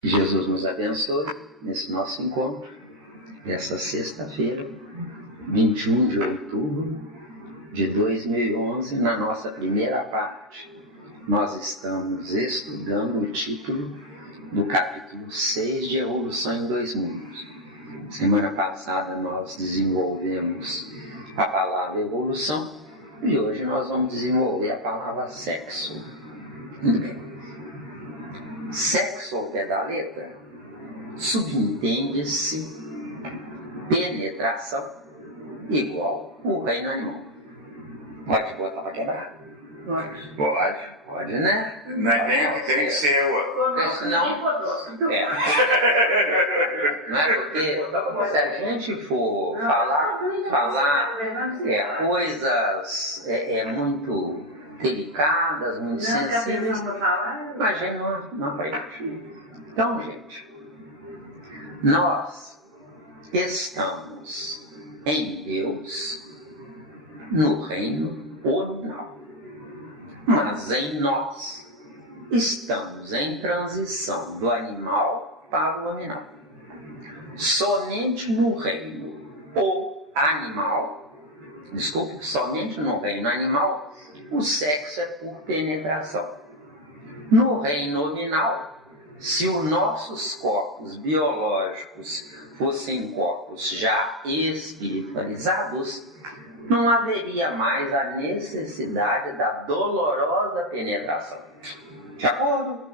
Que Jesus nos abençoe nesse nosso encontro, dessa sexta-feira, 21 de outubro de 2011, na nossa primeira parte. Nós estamos estudando o título do capítulo 6 de Evolução em Dois Mundos. Semana passada nós desenvolvemos a palavra evolução e hoje nós vamos desenvolver a palavra sexo. Sexo ao pé da letra subentende-se penetração igual o reino animal. Pode botar para quebrar? Pode, né? Não é nem que tem seu. Não é porque se a gente for falar coisas muito delicadas, muito sensíveis, a gente não aprende. Então, gente, nós estamos em Deus no reino original, mas em nós estamos em transição do animal para o nominal. Somente no reino animal, o sexo é por penetração. No reino nominal, se os nossos corpos biológicos fossem corpos já espiritualizados, não haveria mais a necessidade da dolorosa penetração. De acordo?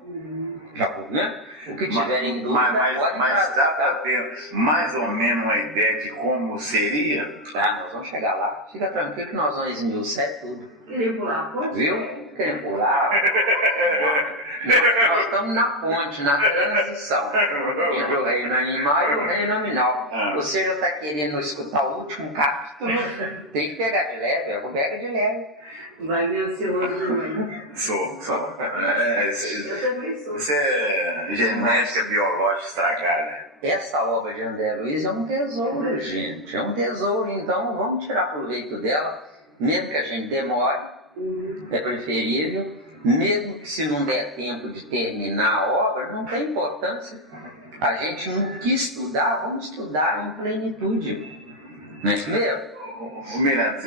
De acordo, né? O que tiverem dúvida mas dá para ter mais ou menos uma ideia de como seria? Nós vamos chegar lá. Fica tranquilo que nós vamos esmiuçar tudo. Querer pular, pode? Viu? Querem pular? Nós estamos na ponte, na transição entre o reino animal e o reino nominal. Você já está querendo escutar o último capítulo? Tem que pegar de leve, pega de leve. Vai ver o seu outro também. Sou. Eu também sou. Você é genética biológica estragada. Essa obra de André Luiz é um tesouro, gente. É um tesouro, então vamos tirar proveito dela, mesmo que a gente demore, é preferível. Mesmo que se não der tempo de terminar a obra, não tem importância. A gente não quis estudar, vamos estudar em plenitude. Não é isso mesmo? Miranda,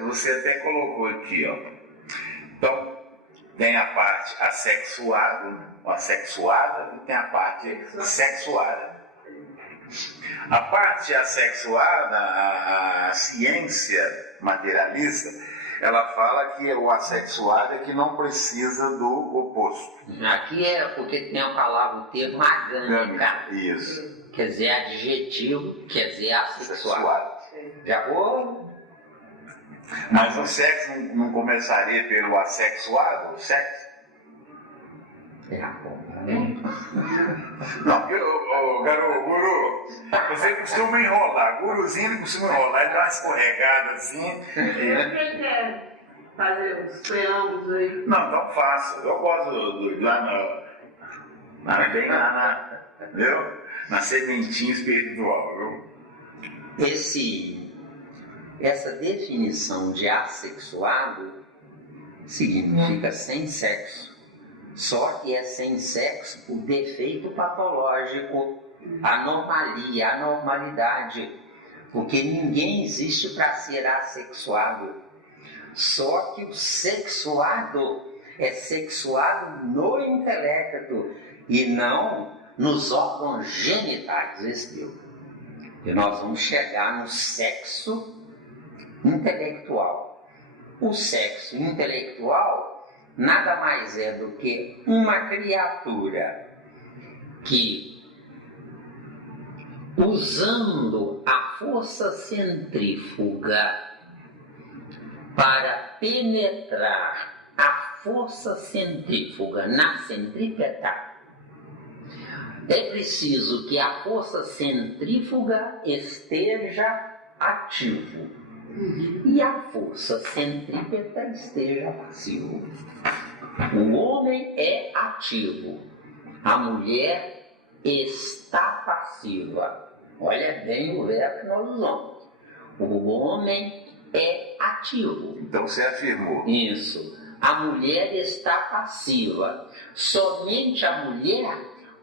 você até colocou aqui, ó. Então, tem a parte assexuada e tem a parte sexuada. A parte assexuada, a ciência materialista, ela fala que o assexuado é que não precisa do oposto. Aqui é porque tem a palavra, o termo agâmica. Isso. Quer dizer adjetivo, quer dizer assexuado. Já vou? Mas o sexo não começaria pelo assexuado? O sexo? Não, porque Guru, você costuma enrolar, Guruzinho costuma enrolar, ele dá uma escorregada assim. Quem quer fazer os preâmbulos aí? Não, então faça. Eu gosto na sementinha espiritual, viu? Essa definição de assexuado significa sem sexo. Só que é sem sexo por defeito patológico, anomalia, anormalidade, porque ninguém existe para ser assexuado. Só que o sexuado é sexuado no intelecto e não nos órgãos genitais, e nós vamos chegar no sexo intelectual. O sexo intelectual nada mais é do que uma criatura que, usando a força centrífuga para penetrar a força centrífuga na centrípeta, é preciso que a força centrífuga esteja ativa e a força centrípeta esteja passiva. O homem é ativo, a mulher está passiva. Olha bem o verbo que nós usamos. O homem é ativo. Então você afirmou. Isso. A mulher está passiva. Somente a mulher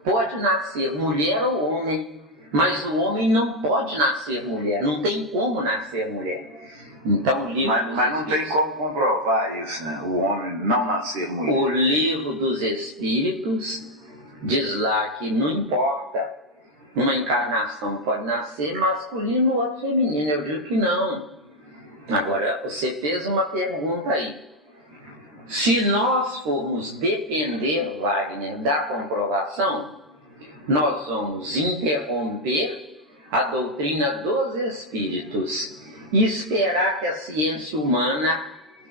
pode nascer mulher ou homem, mas o homem não pode nascer mulher, não tem como nascer mulher. Então, mas não tem como comprovar isso, né? O homem não nascer mulher. O livro dos Espíritos diz lá que não importa, uma encarnação pode nascer masculino ou outro feminino. Eu digo que não. Agora, você fez uma pergunta aí. Se nós formos depender, Wagner, da comprovação, nós vamos interromper a doutrina dos Espíritos e esperar que a ciência humana,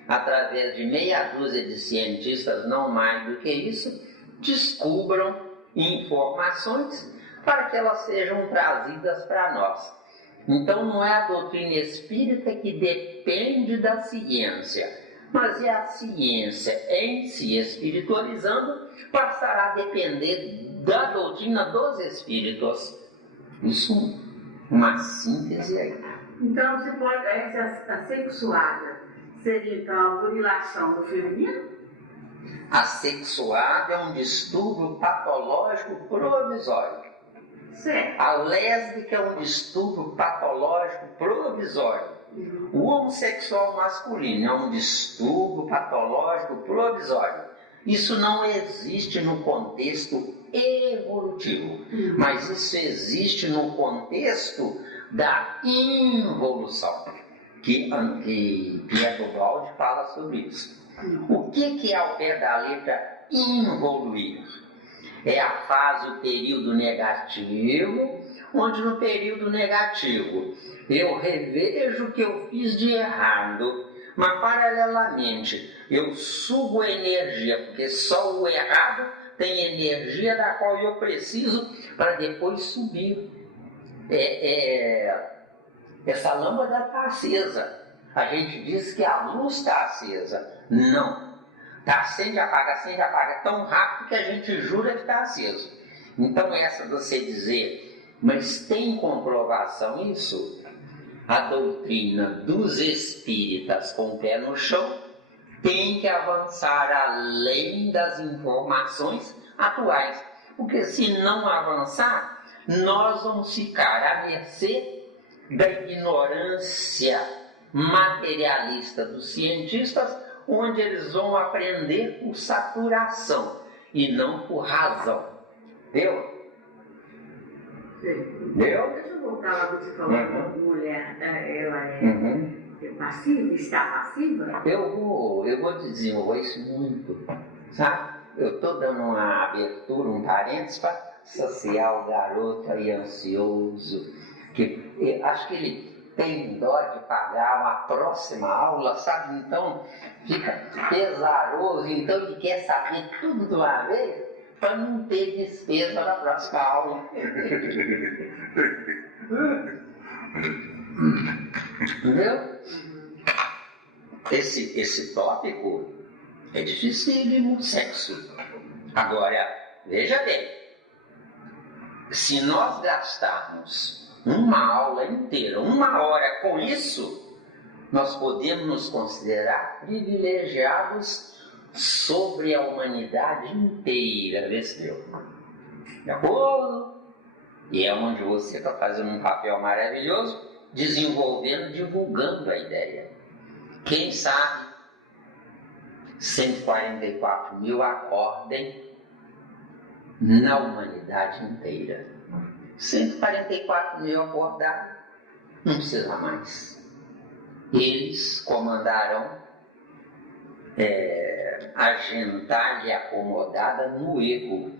através de meia dúzia de cientistas, não mais do que isso, descubram informações para que elas sejam trazidas para nós. Então não é a doutrina espírita que depende da ciência, mas é a ciência em si espiritualizando passará a depender da doutrina dos Espíritos. Isso, uma síntese aí. Então, você pode, essa sexuada seria então a burilação do feminino? A sexuada é um distúrbio patológico provisório. Certo. A lésbica é um distúrbio patológico provisório. O homossexual masculino é um distúrbio patológico provisório. Isso não existe no contexto evolutivo, mas isso existe no contexto da involução, que Pietro Baldi fala sobre isso. O que é ao pé da letra involuir? É a fase, o período negativo, onde no período negativo eu revejo o que eu fiz de errado, mas paralelamente eu sugo a energia, porque só o errado tem energia da qual eu preciso para depois subir. Essa lâmpada está acesa. A gente diz que a luz está acesa. Não. Tá, acende, apaga tão rápido que a gente jura que está aceso. Então essa de você dizer, mas tem comprovação isso? A doutrina dos espíritas com o pé no chão tem que avançar além das informações atuais. Porque se não avançar, nós vamos ficar à mercê da ignorância materialista dos cientistas, onde eles vão aprender por saturação e não por razão. Deu? Sim. Deu? Deixa eu voltar lá que você falou que mulher, ela é passiva, está passiva? Eu vou desenvolver isso muito, sabe? Eu estou dando uma abertura, um parênteses para saciar o garoto aí ansioso, que acho que ele tem dó de pagar uma próxima aula, sabe? Então fica pesaroso, então ele quer saber tudo de uma vez para não ter despesa na próxima aula. Entendeu? Esse tópico é dificílimo, sexo. Agora, veja bem, se nós gastarmos uma aula inteira, 1 hora com isso, nós podemos nos considerar privilegiados sobre a humanidade inteira. Vê se deu. De acordo? E é onde você está fazendo um papel maravilhoso, desenvolvendo, divulgando a ideia. Quem sabe 144 mil acordem na humanidade inteira. 144 mil acordados, não precisa mais. Eles comandarão a gentalha acomodada no ego.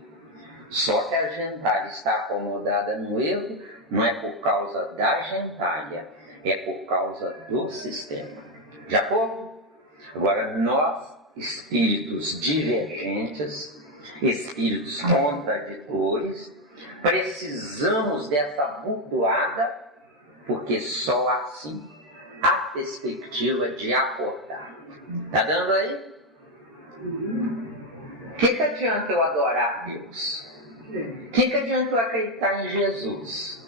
Só que a gentalha está acomodada no ego não é por causa da gentalha, é por causa do sistema. De acordo? Agora, nós, espíritos divergentes, espíritos contraditores, precisamos dessa burdoada, porque só assim há perspectiva de acordar. Tá dando aí? O que adianta eu adorar Deus? O que adianta eu acreditar em Jesus?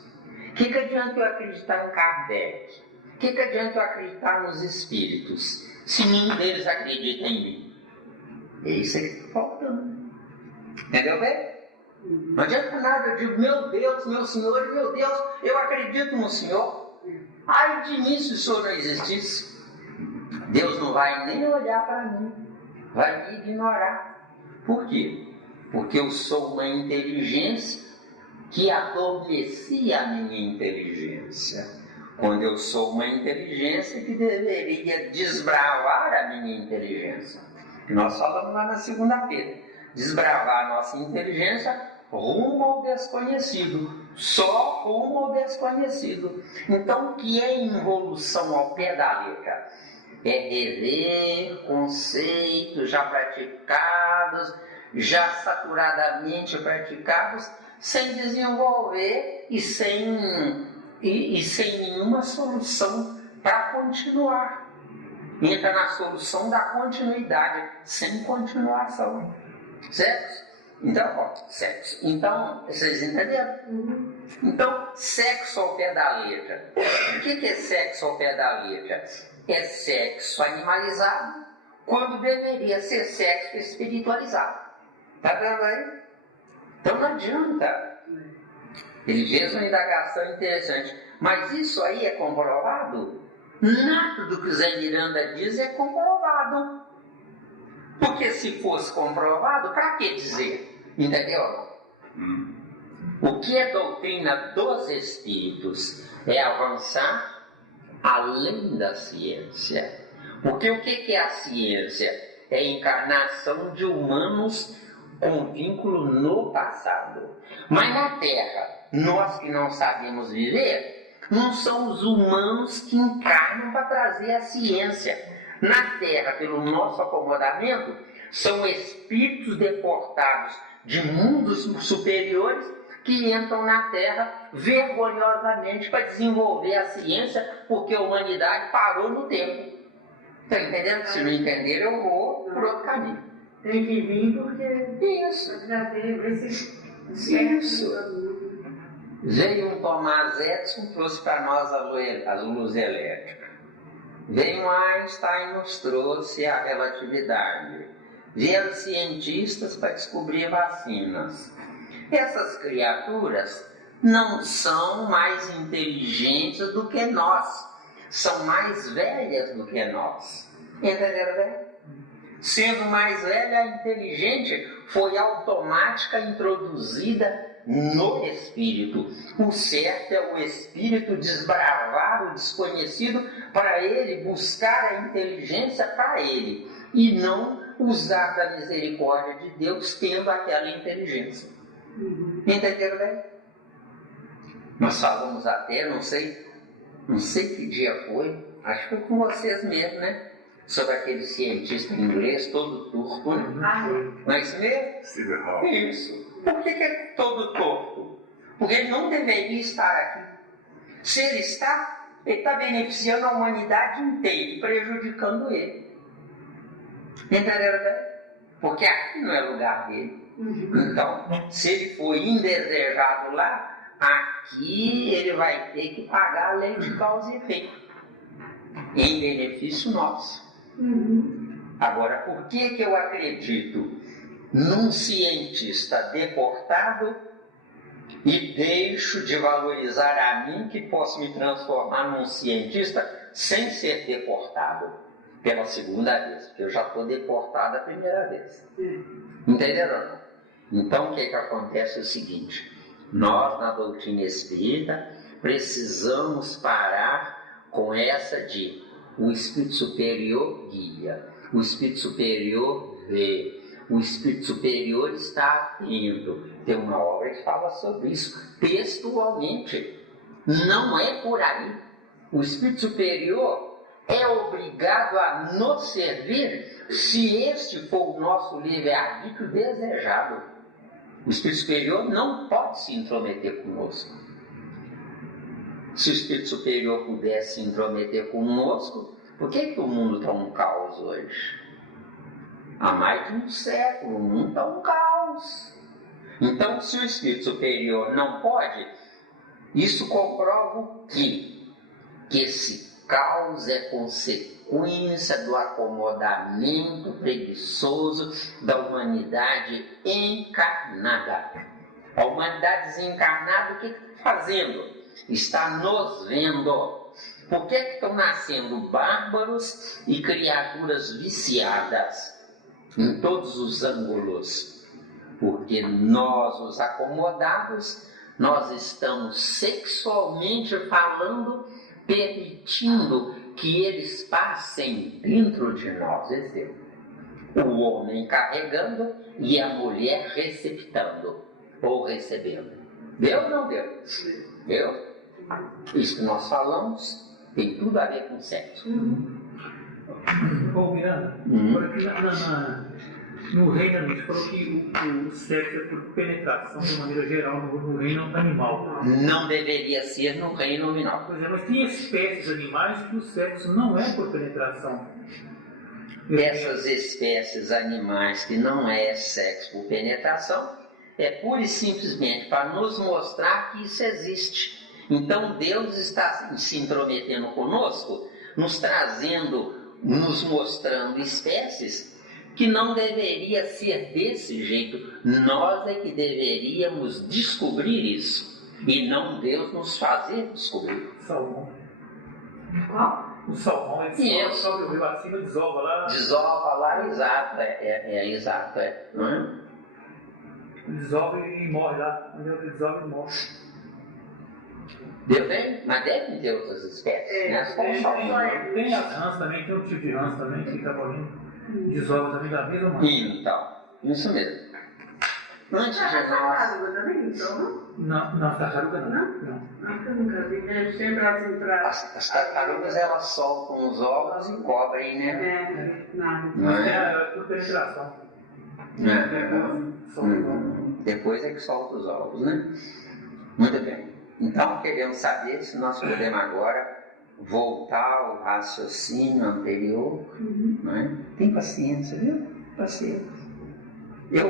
O que adianta eu acreditar em Kardec? O que adianta eu acreditar nos espíritos, se nenhum deles acredita em mim? É isso aí que está faltando. Entendeu bem? Não adianta nada, eu digo, meu Deus, meu Senhor, meu Deus, eu acredito no Senhor. Ai de mim se o Senhor não existisse. Deus não vai nem olhar para mim, vai me ignorar. Por quê? Porque eu sou uma inteligência que adormecia a minha inteligência. Quando eu sou uma inteligência que deveria desbravar a minha inteligência. Nós falamos lá na segunda-feira. Desbravar a nossa inteligência rumo ao desconhecido. Só rumo ao desconhecido. Então, o que é involução ao pé da letra? É rever conceitos já praticados, já saturadamente praticados, sem desenvolver e sem nenhuma solução para continuar. Entra na solução da continuidade, sem continuação. Certo? Então, sexo. Então, vocês entenderam? Então, sexo ao pé da letra. O que é sexo ao pé da letra? É sexo animalizado, quando deveria ser sexo espiritualizado. Tá vendo aí? Então não adianta. Ele fez uma indagação interessante. Mas isso aí é comprovado? Nada do que o Zé Miranda diz é comprovado. Porque se fosse comprovado, para que dizer? Entendeu? O que é doutrina dos espíritos? É avançar além da ciência. Porque o que é a ciência? É a encarnação de humanos com vínculo no passado. Mas na Terra, nós que não sabemos viver, não são os humanos que encarnam para trazer a ciência. Na Terra, pelo nosso acomodamento, são espíritos deportados de mundos superiores que entram na Terra vergonhosamente para desenvolver a ciência, porque a humanidade parou no tempo. Está entendendo? Se não entender, eu vou por outro caminho. Tem que vir porque Isso. já teve esse Isso. Veio um Thomas Edison, trouxe para nós a luz elétrica. Veio um Einstein, nos trouxe a relatividade. Vieram cientistas para descobrir vacinas. Essas criaturas não são mais inteligentes do que nós. São mais velhas do que nós. Entenderam bem? Sendo mais velha, a inteligente foi automática introduzida no espírito. O certo é o espírito desbravar o desconhecido para ele buscar a inteligência para ele e não usar da misericórdia de Deus tendo aquela inteligência. Entenderam bem? Nós falamos até, não sei que dia foi, acho que foi com vocês mesmo, né? Sobre aquele cientista inglês todo torto, né? Não é isso mesmo? Stephen Hawking. Isso. Por que é todo torto? Porque ele não deveria estar aqui. Se ele está beneficiando a humanidade inteira e prejudicando ele. Entenderam bem? Porque aqui não é lugar dele. Então, se ele foi indesejado lá, aqui ele vai ter que pagar a lei de causa e efeito, em benefício nosso. Agora, por que eu acredito num cientista deportado e deixo de valorizar a mim que posso me transformar num cientista sem ser deportado pela segunda vez? Porque eu já estou deportado a primeira vez. Entenderam? Então, o que acontece é o seguinte: nós, na doutrina espírita, precisamos parar com essa de o Espírito Superior guia, o Espírito Superior vê, o Espírito Superior está atento. Tem uma obra que fala sobre isso textualmente. Não é por aí. O Espírito Superior é obrigado a nos servir se este for o nosso livre-arbítrio desejado. O Espírito Superior não pode se intrometer conosco. Se o Espírito Superior pudesse se intrometer conosco, por que o mundo está um caos hoje? Há mais de um século, o mundo está um caos. Então, se o Espírito Superior não pode, isso comprova o quê? Que esse caos é consequência do acomodamento preguiçoso da humanidade encarnada. A humanidade desencarnada, o que está fazendo? Está nos vendo. Por que estão nascendo bárbaros e criaturas viciadas em todos os ângulos? Porque nós, os acomodados, nós estamos sexualmente falando, permitindo que eles passem dentro de nós. O homem carregando e a mulher receptando ou recebendo. Deu ou não deu? Deu? Isso que nós falamos tem tudo a ver com sexo. Ô Miranda, por aqui no reino a gente falou que o sexo é por penetração de maneira geral no reino animal. Não deveria ser no reino animal. Por exemplo, mas tem espécies animais que o sexo não é por penetração. Essas espécies animais que não é sexo por penetração, é pura e simplesmente para nos mostrar que isso existe. Então Deus está se intrometendo conosco, nos trazendo, nos mostrando espécies que não deveria ser desse jeito. Nós é que deveríamos descobrir isso, e não Deus nos fazer descobrir. Salmão. Qual? O salmão, ele sobe o rio acima, desova lá. Desova lá, exato, exato, não é? Desova e morre lá. Onde ele desova e morre. Deu bem? Mas deve ter outras espécies, né? Tem as rãs também, tem um tipo de rãs também que fica morrendo. Desova também da mesma maneira. Então, isso mesmo. Antes de nós... tartaruga também, então? Não, tartaruga não. Não, eu nunca vi. Eles sempre assim pra... As tartarugas, elas soltam os ovos e cobrem, né? Nada. Mas é por penetração. Depois é que solta os ovos, né? Muito bem. Então, queremos saber se nós podemos agora voltar ao raciocínio anterior. Né? Tem paciência, viu? Paciência. Eu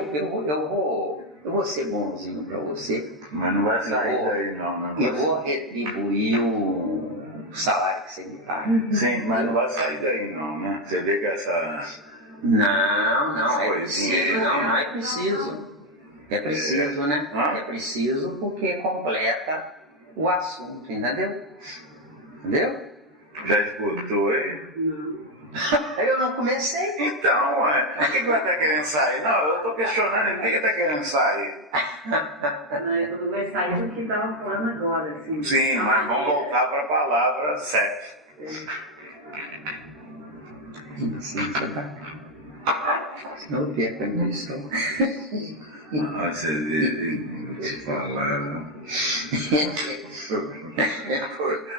vou ser bonzinho para você. Mas não vai sair daí não, né? Eu vou retribuir o salário que você me paga. Sim, mas não vai sair daí não, né? Você vê que essa... Não é coisinha. preciso. Não é preciso. É preciso, né? É preciso porque completa o assunto, entendeu? Entendeu? Já escutou aí? Não. Eu não comecei. Então, por que vai estar querendo sair? Não, eu estou questionando ele, por que está querendo sair? Eu vou sair do que estava falando agora, assim. Sim, mas vamos voltar para a palavra sexo. Licença, tá? Senão eu perco a minha lição. Você vê, vou te falar.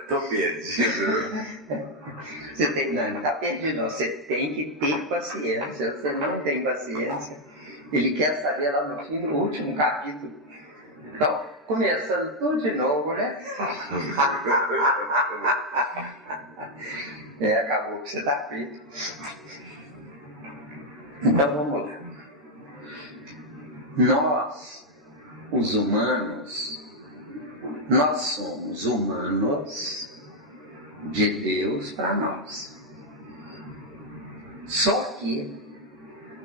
Estou perdido. Você não está perdido, não. Você tem que ter paciência. Você não tem paciência. Ele quer saber lá no fim do último capítulo. Então, começando tudo de novo, né? Acabou que você está frito. Então vamos lá. Nós, os humanos, nós somos humanos de Deus para nós. Só que,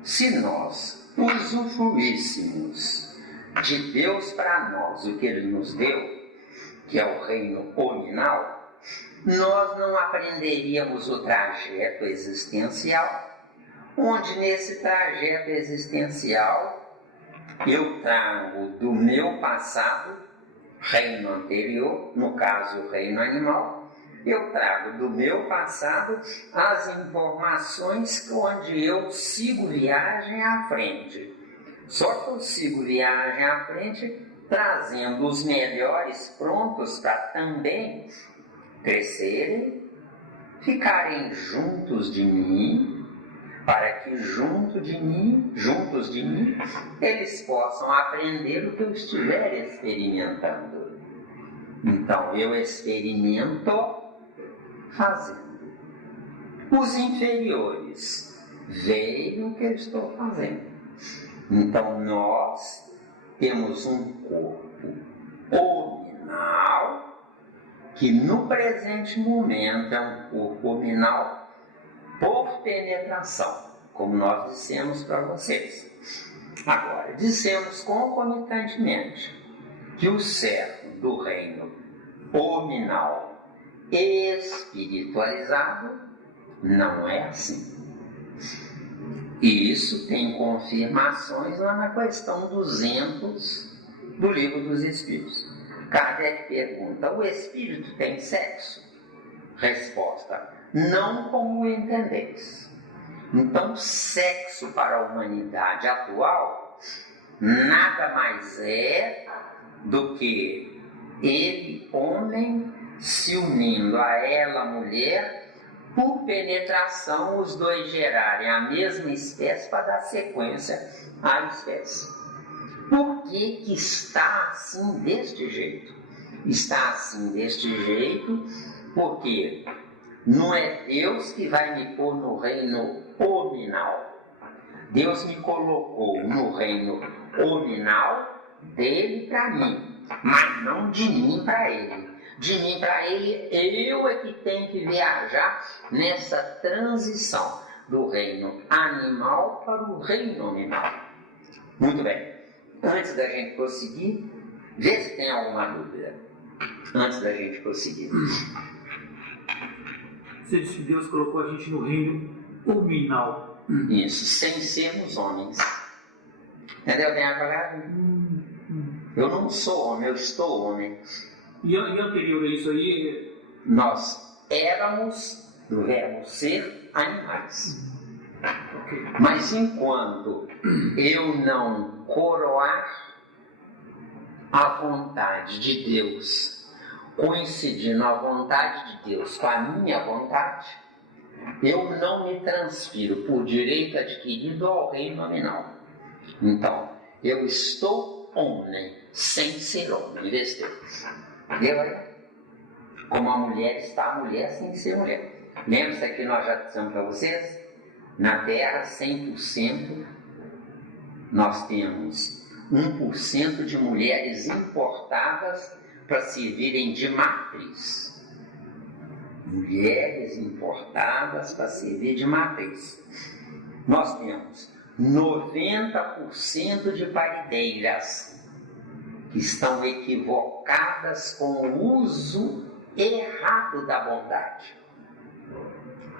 se nós usufruíssemos de Deus para nós o que Ele nos deu, que é o reino nominal, nós não aprenderíamos o trajeto existencial, onde nesse trajeto existencial eu trago do meu passado, reino anterior, no caso o reino animal, eu trago do meu passado as informações onde eu sigo viagem à frente. Só que eu sigo viagem à frente trazendo os melhores prontos para também crescerem, ficarem juntos de mim, para que juntos de mim, eles possam aprender o que eu estiver experimentando. Então, eu experimento fazendo. Os inferiores veem o que eu estou fazendo. Então, nós temos um corpo hominal, que no presente momento é um corpo hominal por penetração, como nós dissemos para vocês. Agora, dissemos concomitantemente que o certo do reino hominal espiritualizado não é assim. E isso tem confirmações lá na questão 200 do Livro dos Espíritos. Kardec pergunta: o espírito tem sexo? Resposta: não como entendeis. Então, sexo para a humanidade atual nada mais é do que ele, homem, se unindo a ela, mulher, por penetração, os dois gerarem a mesma espécie para dar sequência à espécie. Por que está assim deste jeito? Está assim deste jeito porque não é Deus que vai me pôr no reino hominal. Deus me colocou no reino hominal dele para mim, mas não de mim para ele. De mim para ele, eu é que tenho que viajar nessa transição do reino animal para o reino nominal. Muito bem. Antes da gente prosseguir, vê se tem alguma dúvida. Antes da gente prosseguir. Você disse que Deus colocou a gente no reino hominal. Isso, sem sermos homens. Entendeu bem agora? Eu não sou homem, eu estou homem. E anterior a isso aí? Nós éramos, do verbo ser, animais. Okay. Mas enquanto eu não coroar a vontade de Deus, coincidindo a vontade de Deus com a minha vontade, eu não me transfiro por direito adquirido ao reino nominal. Então, eu estou homem sem ser homem, besteira. Entendeu aí? Como a mulher está mulher sem ser mulher. Lembra-se que nós já dissemos para vocês? Na Terra, 100%, nós temos 1% de mulheres importadas para servirem de matriz. Mulheres importadas para servir de matriz. Nós temos 90% de parideiras que estão equivocadas com o uso errado da bondade.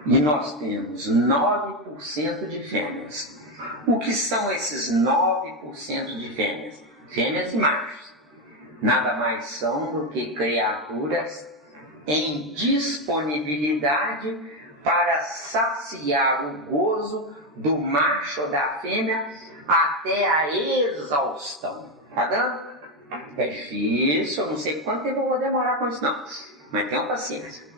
E nós temos 9% de fêmeas. O que são esses 9% de fêmeas? Fêmeas e machos. Nada mais são do que criaturas em disponibilidade para saciar o gozo do macho ou da fêmea até a exaustão. Tá dando? É difícil, eu não sei quanto tempo eu vou demorar com isso não, mas tenham paciência.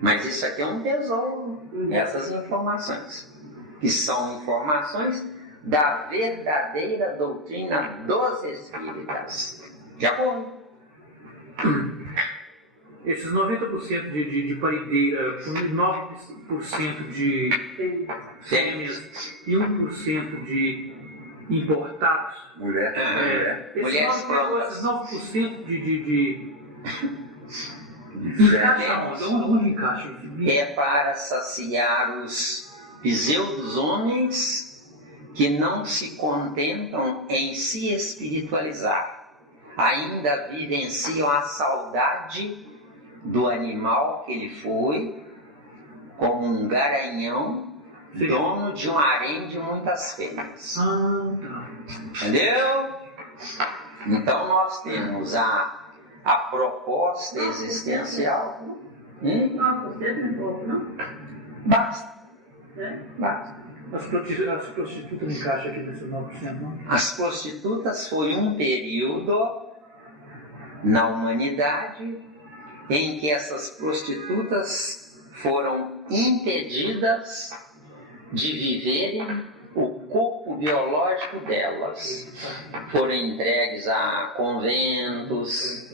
Mas isso aqui é um tesouro, essas informações, que são informações da verdadeira doutrina dos espíritas. Já bom? Esses 90% de parideira, com 9% de fêmeas e 1% de importados. Mulher. Mulheres próprias. Esses 9% de encaixa onde encaixa? É para saciar os pseudos homens que não se contentam em se espiritualizar, ainda vivenciam a saudade do animal que ele foi, como um garanhão, sim, dono de um harém de muitas fêmeas. Tá. Entendeu? Então nós temos a proposta existencial. 9% não pouco, não? Basta. É? Basta. As prostitutas não encaixam aqui nesses 9%, não? As prostitutas foi um período na humanidade em que essas prostitutas foram impedidas de viverem o corpo biológico delas. Foram entregues a conventos,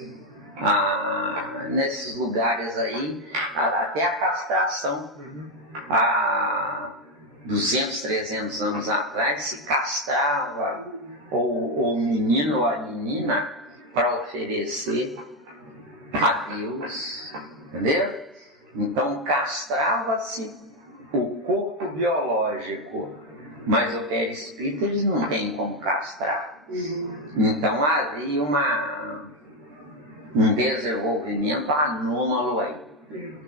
nesses lugares aí, até a castração. Há 200, 300 anos atrás se castrava o menino ou a menina para oferecer a Deus, entendeu? Então castrava-se o corpo biológico Mas o perispírito eles não têm como castrar. Então havia um desenvolvimento anômalo aí.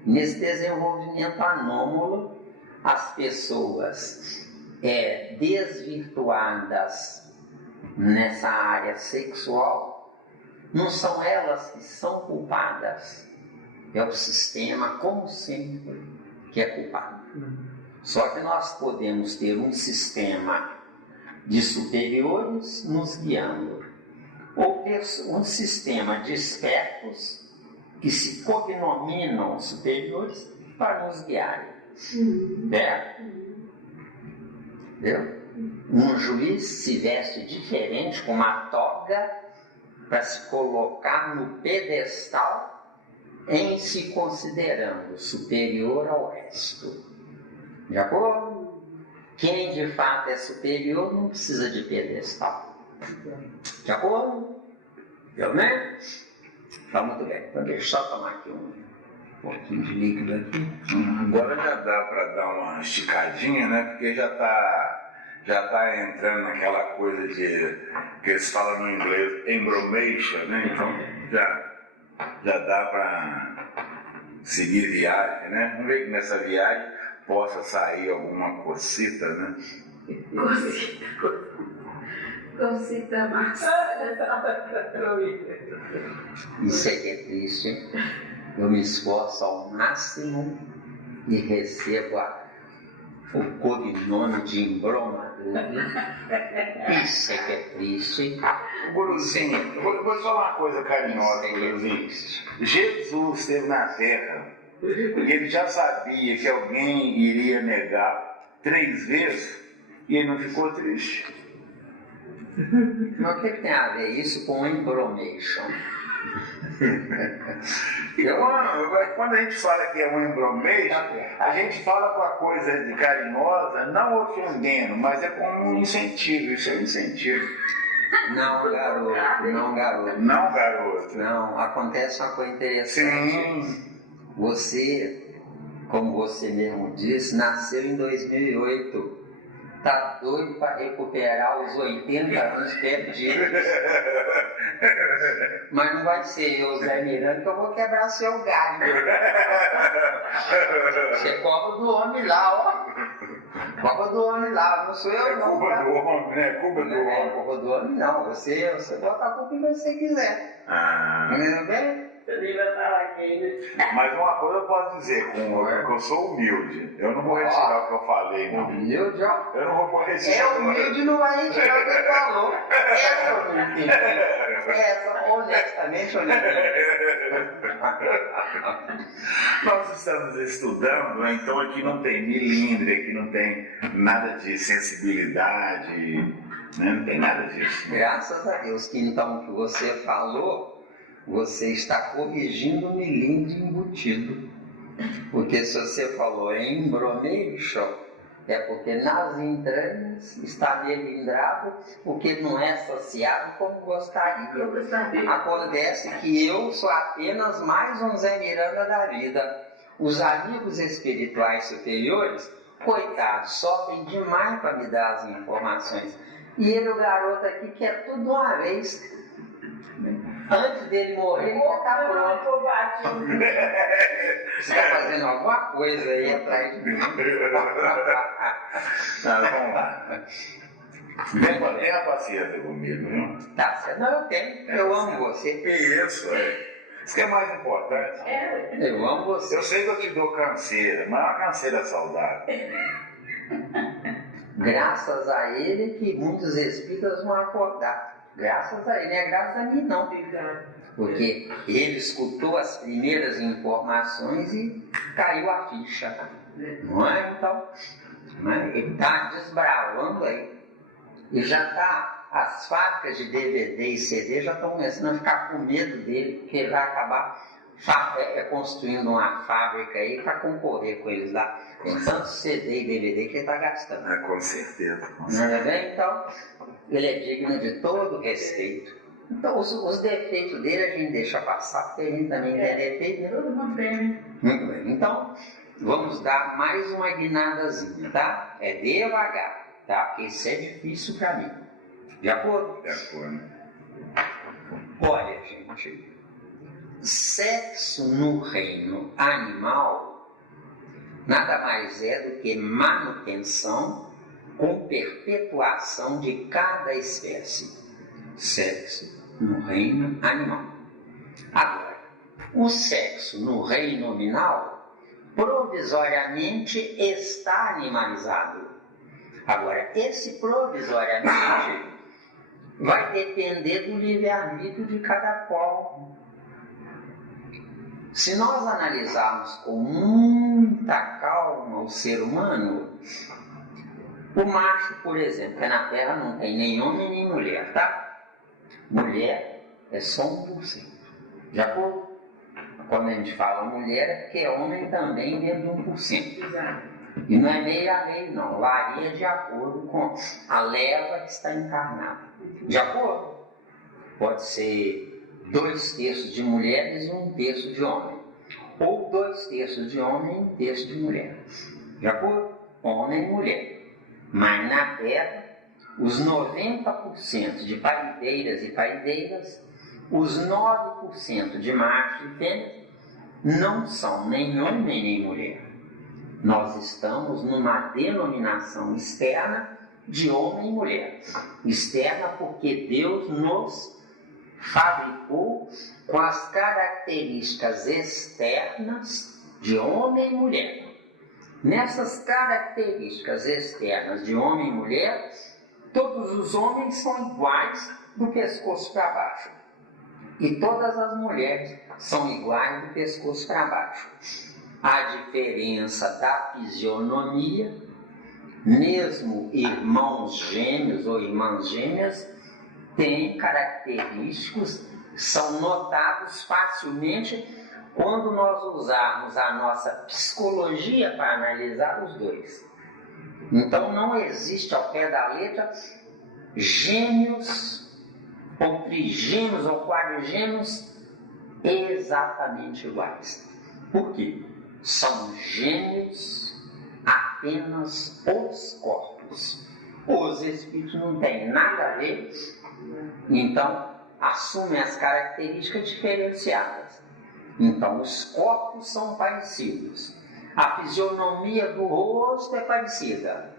Nesse desenvolvimento anômalo, as pessoas desvirtuadas nessa área sexual, não são elas que são culpadas. É o sistema, como sempre, que é culpado. Só que nós podemos ter um sistema de superiores nos guiando, ou ter um sistema de espertos que se cognominam superiores para nos guiarem. Certo? Entendeu? Um juiz se veste diferente com uma toga para se colocar no pedestal em se considerando superior ao resto. De acordo? Quem de fato é superior não precisa de pedestal. De acordo? Deu, né? Tá muito bem. Então deixa eu só tomar aqui um pouquinho de líquido aqui. Agora já dá para dar uma esticadinha, né? Porque já tá entrando naquela coisa de que eles falam no inglês embromation, né? Então já dá para seguir viagem, né? Vamos ver que nessa viagem possa sair alguma cosita, né? Cosita massa. Isso é que é triste, hein? Eu me esforço ao máximo e recebo o cognome de embromador. Isso é que é triste, hein? Guruzinho, vou falar uma coisa carinhosa, Guruzinho. Jesus esteve na Terra porque ele já sabia que alguém iria negar 3 vezes e ele não ficou triste. Mas o que tem a ver isso com embromation? Quando a gente fala que é um embromation, a gente fala com a coisa de carinhosa, não ofendendo, mas é como um incentivo. Isso é um incentivo. Não, garoto. Não, garoto. Não, acontece uma coisa interessante. Sim. Você, como você mesmo disse, nasceu em 2008. Tá doido para recuperar os 80 anos perdidos. Mas não vai ser eu, Zé Miranda, que eu vou quebrar seu galho. Você cobra do homem lá, ó. Cobra do homem lá, não sou eu não. Culpa do homem, né? Culpa do Não é homem. culpa do homem, não. Você bota a culpa em que você quiser. Entendeu bem? Você nem vai falar quem. Mas uma coisa eu posso dizer, que eu sou humilde. Eu não vou retirar o que eu falei, não. Humilde, ó. Eu não vou retirar. É humilde, não vai retirar o que ele falou. Essa eu não entendi. Essa, honestamente, eu não entendi. Nós estamos estudando, né? Então aqui não tem milindre, aqui não tem nada de sensibilidade, né? Não tem nada disso. Graças a Deus que então o que você falou, você está corrigindo o milindre embutido. Porque se você falou em embromation, é porque nas entranhas está melindrado, porque não é saciado como gostaria. Acontece que eu sou apenas mais um Zé Miranda da vida. Os amigos espirituais superiores, coitados, sofrem demais para me dar as informações. E ele, o garoto aqui, quer tudo uma vez. Antes dele morrer, ele já está pronto. Você está fazendo alguma coisa aí atrás de mim. Vamos lá. Tenha paciência comigo, viu? Tá certo. Não, eu tenho. Eu amo você. Isso, Isso que é mais importante. Eu amo você. Eu sei que eu te dou canseira, mas é uma canseira saudável. Graças a ele que muitos espíritas vão acordar. Graças a ele, não é graças a mim não. Porque ele escutou as primeiras informações e caiu a ficha. Não é? Então, ele está desbravando aí. E já está, as fábricas de DVD e CD já estão começando a ficar com medo dele, porque ele vai acabar construindo uma fábrica aí para concorrer com eles lá. Tem tanto CD e DVD que ele está gastando. Com certeza. Não é bem? Então, ele é digno de todo respeito. Então, os defeitos dele a gente deixa passar, porque a gente também tem defeito, né? Todo mundo tem. Muito bem. Então, vamos dar mais uma guinadazinha, tá? É devagar. tá? Porque isso é difícil para mim. De acordo? De acordo. Olha, gente, sexo no reino animal nada mais é do que manutenção com perpetuação de cada espécie. Sexo no reino animal. Agora, o sexo no reino nominal provisoriamente está animalizado. Agora, esse provisoriamente vai depender do livre-arbítrio de cada qual. Se nós analisarmos com muita calma o ser humano, o macho, por exemplo, que na Terra não tem nem homem nem mulher, tá? Mulher é só 1%. Já por quando a gente fala mulher é porque é homem também dentro de 1%. Exato. E não é meio a meio, não. Varia de acordo com a leva que está encarnada. De acordo? Pode ser 2/3 de mulheres e 1/3 de homem. Ou 2/3 de homem e 1/3 de mulher. De acordo? Homem e mulher. Mas na Terra, os 90% de parideiras e parideiras, os 9% de machos e fêmeas, não são nem homem nem mulher. Nós estamos numa denominação externa de homem e mulher. Externa porque Deus nos fabricou com as características externas de homem e mulher. Nessas características externas de homem e mulher, todos os homens são iguais do pescoço para baixo. E todas as mulheres são iguais do pescoço para baixo. A diferença da fisionomia, mesmo irmãos gêmeos ou irmãs gêmeas, têm característicos, são notados facilmente quando nós usarmos a nossa psicologia para analisar os dois. Então não existe ao pé da letra gêmeos ou trigêmeos ou quadrigêmeos exatamente iguais. Por quê? São gêmeos apenas os corpos. Os espíritos não têm nada a ver, então assumem as características diferenciadas. Então os corpos são parecidos, a fisionomia do rosto é parecida,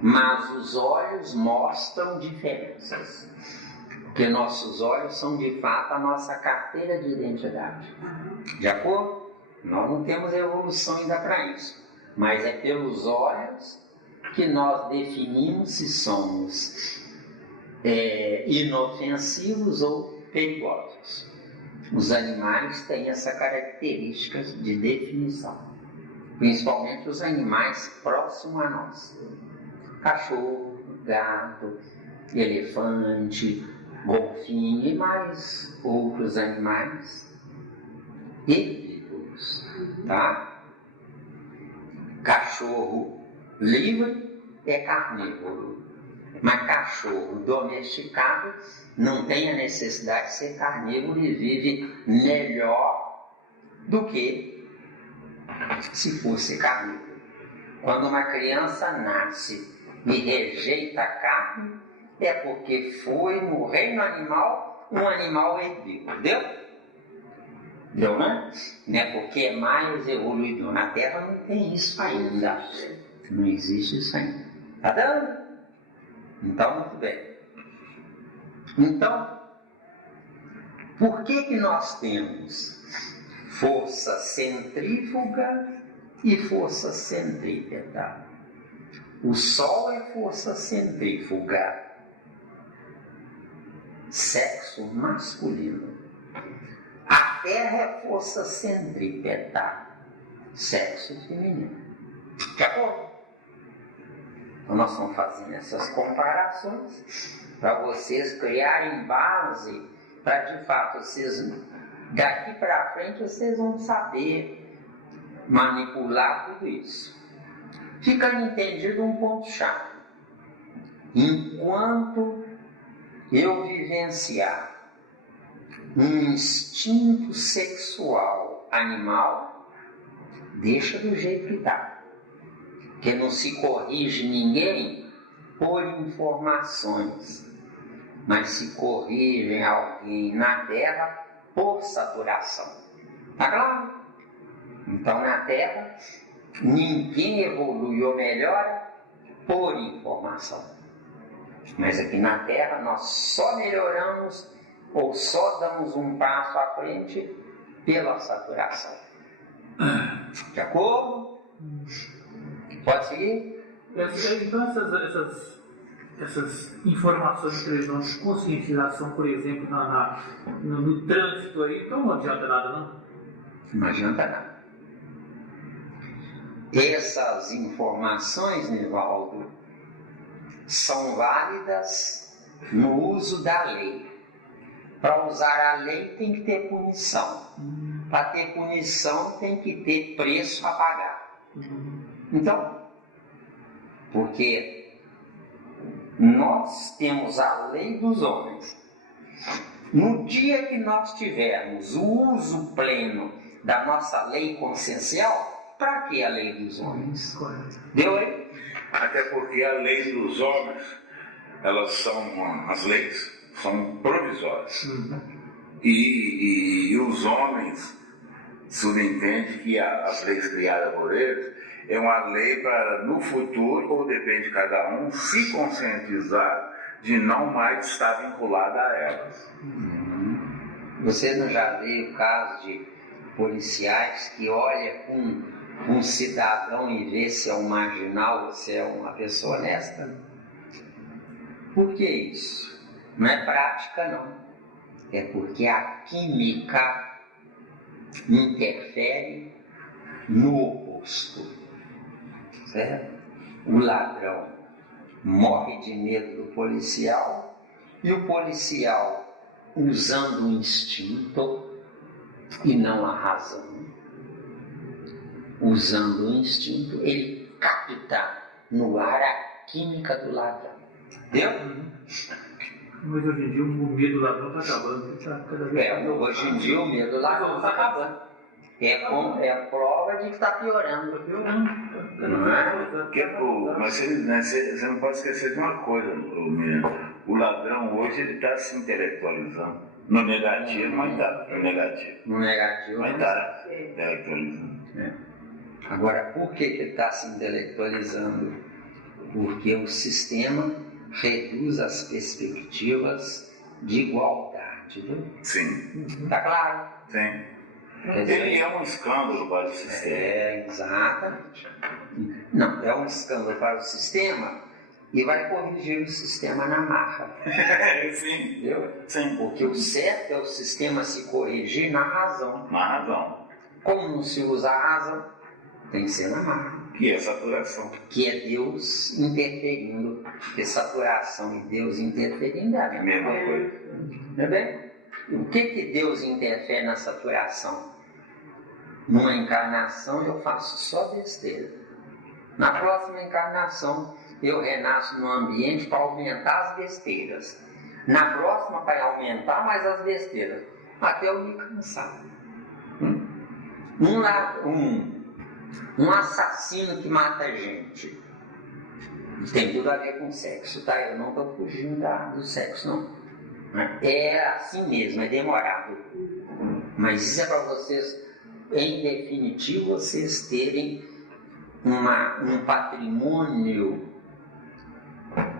mas os olhos mostram diferenças. Porque nossos olhos são de fato a nossa carteira de identidade. De acordo? Nós não temos evolução ainda para isso. Mas é pelos olhos que nós definimos se somos inofensivos ou perigosos. Os animais têm essa característica de definição. Principalmente os animais próximos a nós. Cachorro, gato, elefante, golfinho e mais outros animais herbívoros, tá? Cachorro livre é carnívoro, mas cachorro domesticado não tem a necessidade de ser carnívoro e vive melhor do que se fosse carnívoro. Quando uma criança nasce e rejeita a carne, é porque foi no reino animal um animal herbívoro. Deu? Deu, né? Não é porque é mais evoluído. Na Terra não tem isso ainda. Não existe isso ainda. Tá dando? Então, muito bem. Então, por que nós temos força centrífuga e força centrípeta? O Sol é força centrífuga, sexo masculino. A Terra é força centrípeta, sexo feminino. De acordo? Então nós estamos fazendo essas comparações para vocês criarem base para de fato vocês, daqui para frente vocês vão saber manipular tudo isso. Fica entendido um ponto-chave. Enquanto eu vivenciar um instinto sexual animal, deixa do jeito que está. Porque não se corrige ninguém por informações, mas se corrigem alguém na Terra por saturação. Tá claro? Então, na Terra, ninguém evolui ou melhora por informação. Mas aqui na Terra, nós só melhoramos ou só damos um passo à frente pela saturação. De acordo? Pode seguir? Então, essas informações de televisão de conscientização, por exemplo, no trânsito aí, então não adianta nada, não? Não adianta nada. Essas informações, Nivaldo, são válidas no uso da lei. Para usar a lei tem que ter punição. Para ter punição tem que ter preço a pagar. Então, porque nós temos a lei dos homens. No dia que nós tivermos o uso pleno da nossa lei consciencial, para que a lei dos homens? Deu aí? Até porque a lei dos homens, as leis são provisórias. E os homens subentendem que as leis criadas por eles é uma lei para, no futuro, ou depende de cada um, se conscientizar de não mais estar vinculado a elas. Você não já viu o caso de policiais que olham um cidadão e vê se é um marginal ou se é uma pessoa honesta? Por que isso? Não é prática, não. É porque a química interfere no oposto. Certo? O ladrão morre de medo do policial e o policial, usando o instinto e não a razão, usando o instinto, ele capta no ar a química do ladrão. Entendeu? Mas hoje em dia o medo do ladrão está acabando. Cada vez hoje em dia o medo do ladrão está acabando. É a prova de que está piorando. Mas você não pode esquecer de uma coisa, Miriam. O ladrão hoje está se intelectualizando. No negativo, mas está. No negativo, mas está intelectualizando. Agora, por que ele está se intelectualizando? Porque o sistema reduz as perspectivas de igualdade. Viu? Sim. Está claro? Sim. Ele é um escândalo para o sistema. Exatamente. Não, é um escândalo para o sistema e vai corrigir o sistema na marra. Sim. Entendeu? Sim. Porque o certo é o sistema se corrigir na razão. Na razão. Como não se usa a razão, tem que ser na marra. Que é saturação. Que é Deus interferindo. Porque saturação e Deus interferindo é a mesma coisa. Não é bem? O que Deus interfere na saturação? Numa encarnação eu faço só besteira. Na próxima encarnação eu renasço num ambiente para aumentar as besteiras. Na próxima para aumentar mais as besteiras. Até eu me cansar. Um assassino que mata gente. Tem tudo a ver com sexo, tá? Eu não estou fugindo do sexo, não. É assim mesmo, é demorado. Mas isso é para vocês, em definitivo, vocês terem um patrimônio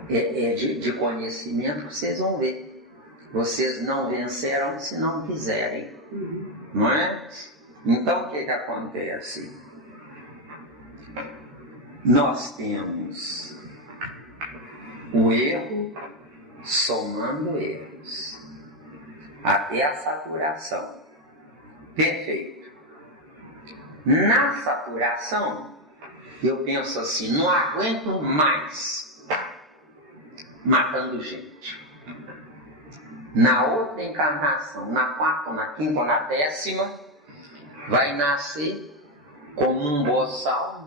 de conhecimento que vocês vão ver. Vocês não vencerão se não quiserem. Não é? Então, o que acontece? Nós temos o erro somando erros até a saturação. Perfeito. Na saturação, eu penso assim, não aguento mais matando gente. Na outra encarnação, na quarta, na quinta ou na décima, vai nascer como um boçal,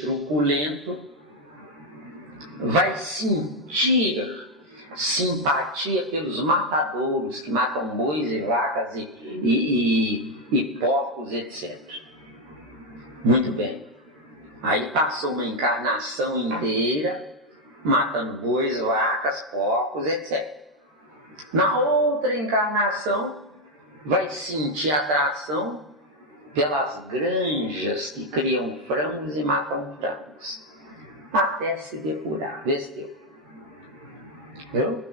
truculento, vai sentir simpatia pelos matadouros que matam bois e vacas e porcos, etc. Muito bem. Aí passou uma encarnação inteira matando bois, vacas, porcos, etc. Na outra encarnação, vai sentir atração pelas granjas que criam frangos e matam frangos, até se depurar, vestiu. Viu?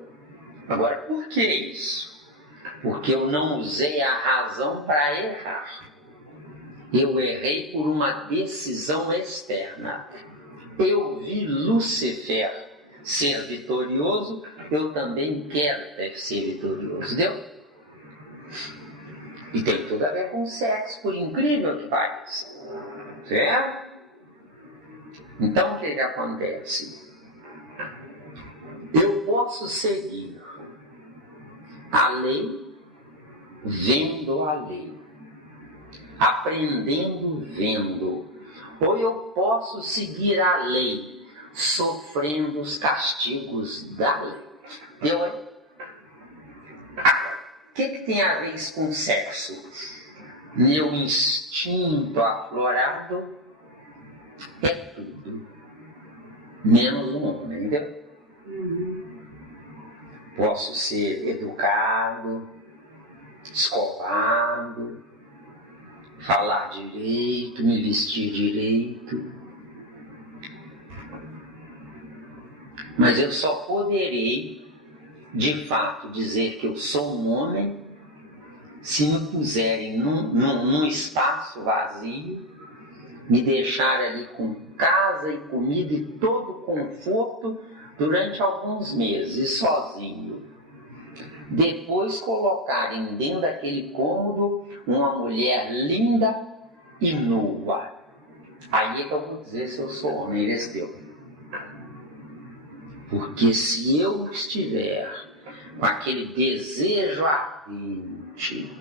Agora, por que isso? Porque eu não usei a razão para errar. Eu errei por uma decisão externa. Eu vi Lúcifer ser vitorioso, eu também quero ser vitorioso. Deu? E tem tudo a ver com sexo, por incrível que pareça. Certo? Então, o que acontece? Eu posso seguir a lei vendo a lei, aprendendo vendo, ou eu posso seguir a lei sofrendo os castigos da lei. Deu aí? O que tem a ver isso com sexo? Meu instinto aflorado é tudo, menos um homem, entendeu? Posso ser educado, escovado, falar direito, me vestir direito, mas eu só poderei, de fato, dizer que eu sou um homem se me puserem num espaço vazio, me deixar ali com casa e comida e todo conforto durante alguns meses, sozinho. Depois colocarem dentro daquele cômodo uma mulher linda e nua. Aí é que eu vou dizer se eu sou homem lesbeu. Porque se eu estiver com aquele desejo ardente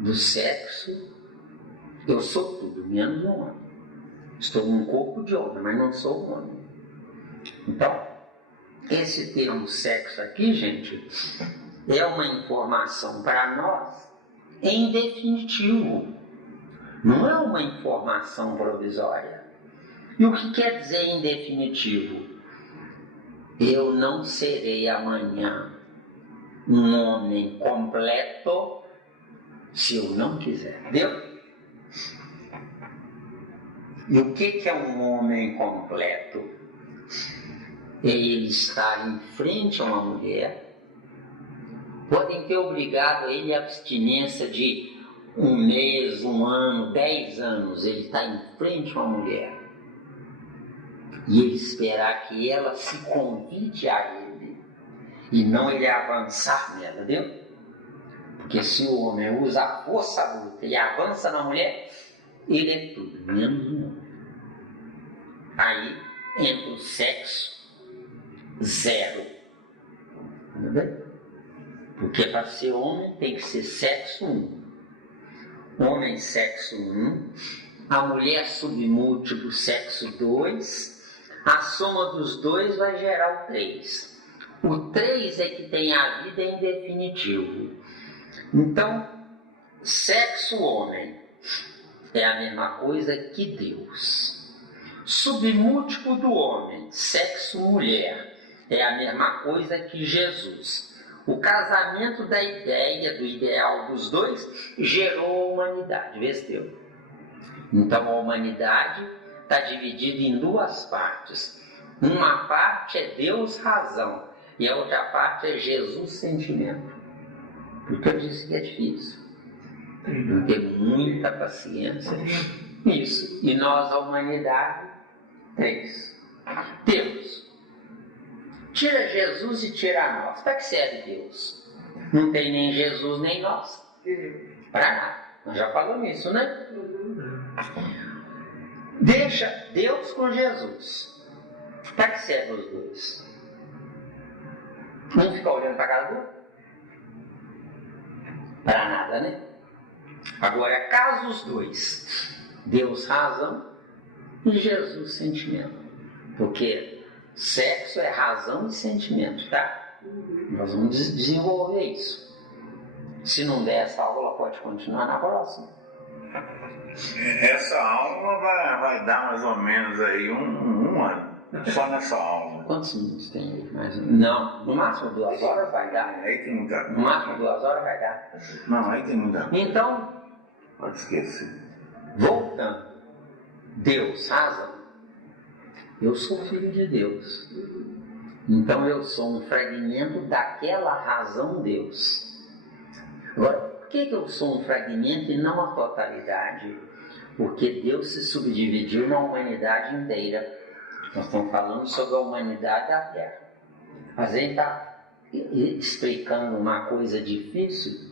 do sexo, eu sou tudo menos um homem. Estou num corpo de homem, mas não sou um homem. Então, esse termo sexo aqui, gente, é uma informação para nós em definitivo. Não é uma informação provisória. E o que quer dizer em definitivo? Eu não serei amanhã um homem completo se eu não quiser. Deu? E o que é um homem completo? É ele estar em frente a uma mulher. Podem ter obrigado a ele a abstinência de 1 mês, 1 ano, 10 anos. Ele está em frente a uma mulher. E ele esperar que ela se convide a ele. E não ele avançar nela, viu? Porque se o homem usa a força bruta e avança na mulher, ele é tudo menos um homem. Aí entra o sexo zero. Entendeu? Porque para ser homem tem que ser sexo 1. Homem, sexo 1. A mulher submúltiplo, sexo 2. A soma dos dois vai gerar o 3. O 3 é que tem a vida em definitivo. Então, sexo homem é a mesma coisa que Deus. Submúltiplo do homem, sexo mulher, é a mesma coisa que Jesus. O casamento da ideia, do ideal dos dois, gerou a humanidade, vestiu? Então a humanidade está dividida em 2 partes. Uma parte é Deus razão e a outra parte é Jesus sentimento. Porque eu disse que é difícil. Tem que ter muita paciência. Isso. E nós, a humanidade, 3. Deus. Tira Jesus e tira nós. Para que serve Deus? Não tem nem Jesus nem nós. Para nada. Nós já falamos isso, né? Deixa Deus com Jesus. Para que serve os dois? Um fica olhando para a cara do outro? Para nada, né? Agora, caso os dois, Deus razão e Jesus sentimento. Porque sexo é razão e sentimento, tá? Nós vamos desenvolver isso. Se não der essa aula, pode continuar na próxima. Essa aula vai dar mais ou menos aí um ano. Só na sua alma. Quantos minutos tem aí? Não, no máximo 2 horas vai dar. Aí tem muita coisa. No máximo 2 horas vai dar. Não, aí tem muita coisa. Então, Pode esquecer. voltando, Deus, razão. Eu sou filho de Deus. Então eu sou um fragmento daquela razão Deus. Agora, por que eu sou um fragmento e não a totalidade? Porque Deus se subdividiu na humanidade inteira. Nós estamos falando sobre a humanidade da Terra. Mas a gente está explicando uma coisa difícil,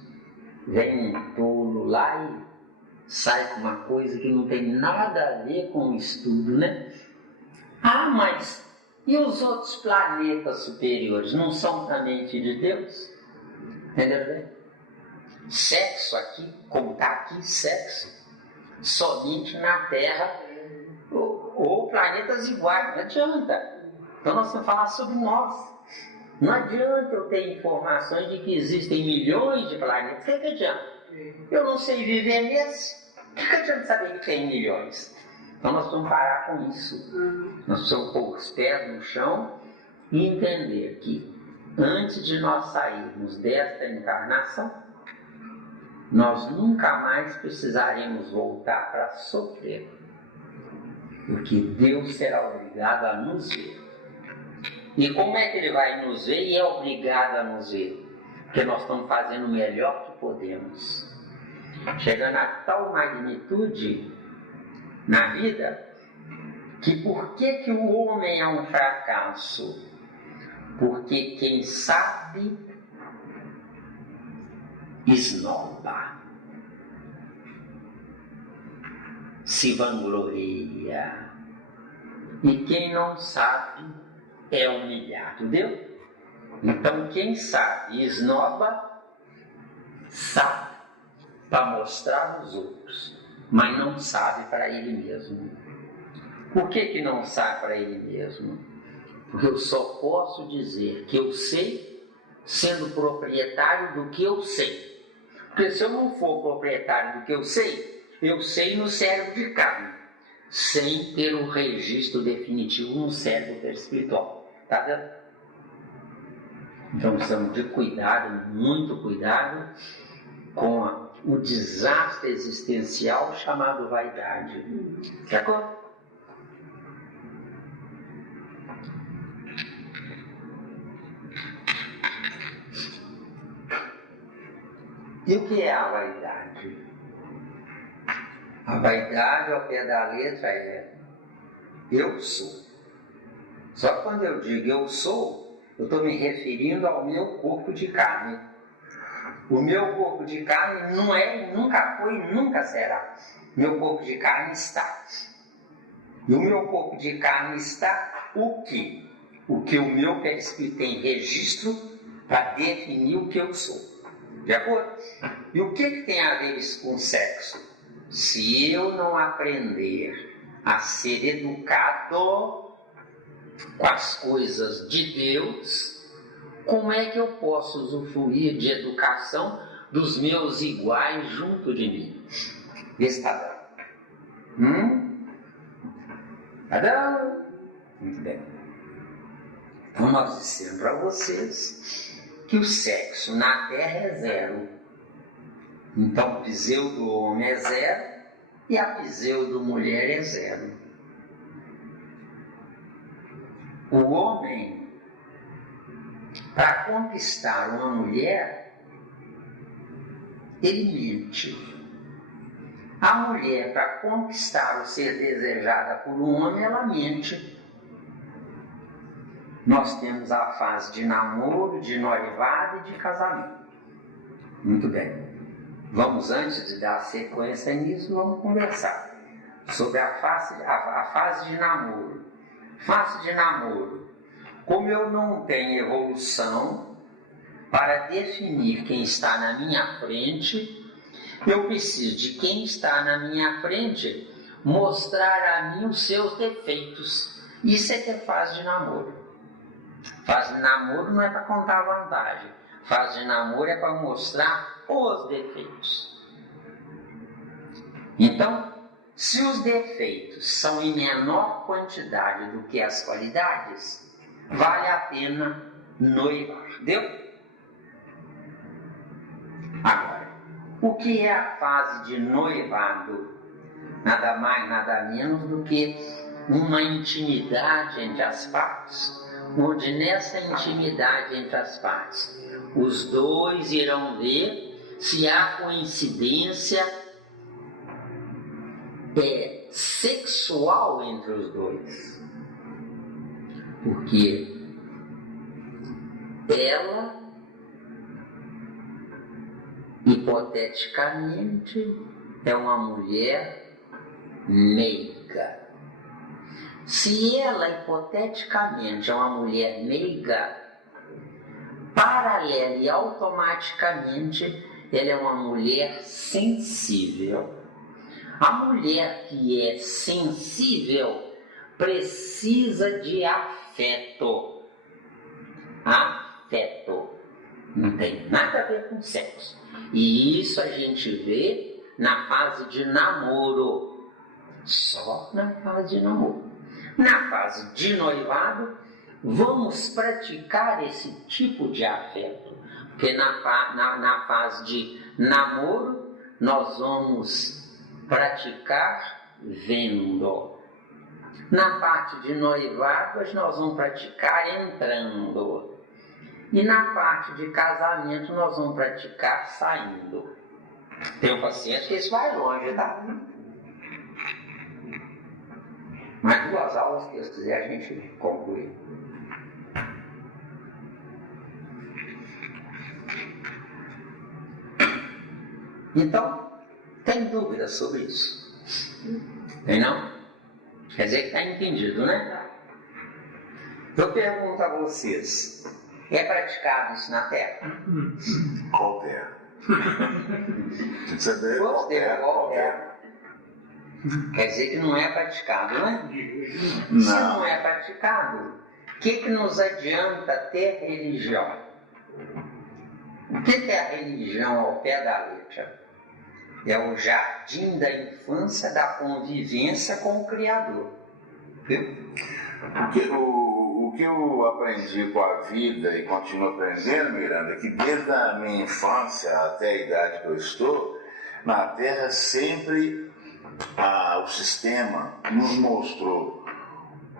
vem um tolo lá e sai com uma coisa que não tem nada a ver com o estudo, né? Ah, mas e os outros planetas superiores não são também filhos de Deus? Entendeu? Sexo aqui, como está aqui, sexo, somente na Terra ou planetas iguais, não adianta. Então nós vamos falar sobre nós. Não adianta eu ter informações de que existem milhões de planetas. O que adianta? Eu não sei viver nesse. O que adianta saber que tem milhões? Então nós vamos parar com isso. Nós precisamos pôr os pés no chão e entender que antes de nós sairmos desta encarnação, nós nunca mais precisaremos voltar para sofrer. Porque Deus será obrigado a nos ver. E como é que Ele vai nos ver e é obrigado a nos ver? Porque nós estamos fazendo o melhor que podemos. Chegando a tal magnitude na vida, que por que o homem é um fracasso? Porque quem sabe esnoba, se vangloria, e quem não sabe é humilhado, entendeu? Então quem sabe esnoba, sabe para mostrar aos outros, mas não sabe para ele mesmo. Por que não sabe para ele mesmo? Porque eu só posso dizer que eu sei sendo proprietário do que eu sei. Porque se eu não for proprietário do que eu sei no cérebro de carne, sem ter um registro definitivo no cérebro espiritual. Tá vendo? Então precisamos de cuidado, muito cuidado com o desastre existencial chamado vaidade. De acordo? E o que é a vaidade? A vaidade, ao pé da letra, é eu sou. Só que quando eu digo eu sou, eu estou me referindo ao meu corpo de carne. O meu corpo de carne não é, nunca foi e nunca será. Meu corpo de carne está. E o meu corpo de carne está o quê? O que o meu perispírito tem registro para definir o que eu sou. De acordo? E o que tem a ver isso com sexo? Se eu não aprender a ser educado com as coisas de Deus, como é que eu posso usufruir de educação dos meus iguais junto de mim? Vê se está dando. Está dando? Muito bem. Então nós dissemos para vocês que o sexo na Terra é 0. Então o pseudo homem é 0 e a pseudo mulher é 0. O homem, para conquistar uma mulher, ele mente. A mulher, para conquistar o ser desejada por um homem, ela mente. Nós temos a fase de namoro, de noivado e de casamento. Muito bem. Vamos, antes de dar sequência nisso, vamos conversar sobre a fase de namoro. Fase de namoro. Como eu não tenho evolução para definir quem está na minha frente, eu preciso de quem está na minha frente mostrar a mim os seus defeitos. Isso é que é fase de namoro. Fase de namoro não é para contar vantagem. Fase de namoro é para mostrar os defeitos. Então, Se os defeitos são em menor quantidade do que as qualidades, vale a pena noivar. Deu? Agora, o que é a fase de noivado? Nada mais, nada menos do que uma intimidade entre as partes, onde nessa intimidade entre as partes, os dois irão ver se há coincidência sexual entre os dois. Porque ela, hipoteticamente, é uma mulher meiga. Se ela, hipoteticamente, é uma mulher meiga, paralela e automaticamente, ela é uma mulher sensível. A mulher que é sensível precisa de afeto. Afeto. Não tem nada a ver com sexo. E isso a gente vê na fase de namoro. Só na fase de namoro. Na fase de noivado, vamos praticar esse tipo de afeto. Porque na fase de namoro, nós vamos praticar vendo. Na parte de noivadas, nós vamos praticar entrando. E na parte de casamento, nós vamos praticar saindo. Tenho paciência que isso vai longe, tá? Mais 2 aulas, que Deus quiser, a gente conclui. Então, tem dúvida sobre isso? Tem não? Quer dizer que está entendido, né? Eu pergunto a vocês, é praticado isso na Terra? Qual terra? Você vê qual terra? Quer dizer que não é praticado, né? Se Não. não é praticado, o que nos adianta ter religião? O que é a religião ao pé da letra? É o jardim da infância, da convivência com o Criador. Viu? O que eu aprendi com a vida e continuo aprendendo, Miranda, é que desde a minha infância até a idade que eu estou, na Terra sempre o sistema nos mostrou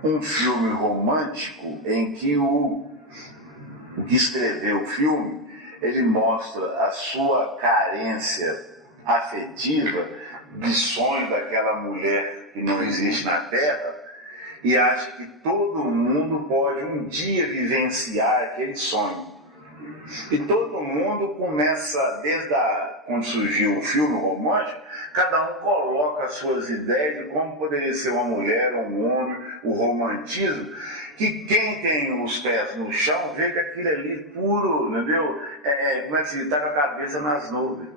um filme romântico em que o que escreveu o filme, ele mostra a sua carência afetiva de sonho daquela mulher que não existe na Terra e acha que todo mundo pode um dia vivenciar aquele sonho. E todo mundo começa, quando surgiu o filme romântico, cada um coloca as suas ideias de como poderia ser uma mulher, um homem, o romantismo, que quem tem os pés no chão vê que aquilo ali é puro, entendeu? Como é que se diz? Está com a cabeça nas nuvens.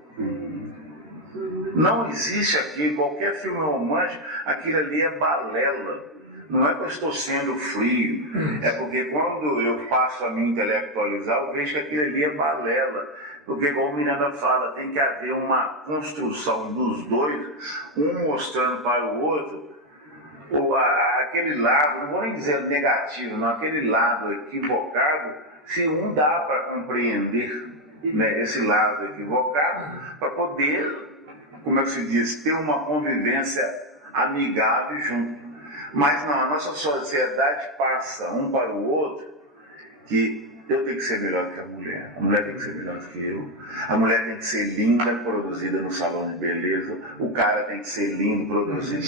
Não existe aqui, qualquer filme romântico, aquilo ali é balela. Não é que eu estou sendo frio, é porque quando eu passo a me intelectualizar, eu vejo que aquilo ali é balela. Porque, como Miranda fala, tem que haver uma construção dos dois, um mostrando para o outro, aquele lado, não vou nem dizer negativo, não, aquele lado equivocado, se um dá para compreender, né, esse lado equivocado, para poder, como é que se diz, ter uma convivência amigável junto. Mas não, a nossa sociedade passa um para o outro que eu tenho que ser melhor do que a mulher tem que ser melhor do que eu, a mulher tem que ser linda, produzida no salão de beleza, o cara tem que ser lindo, produzido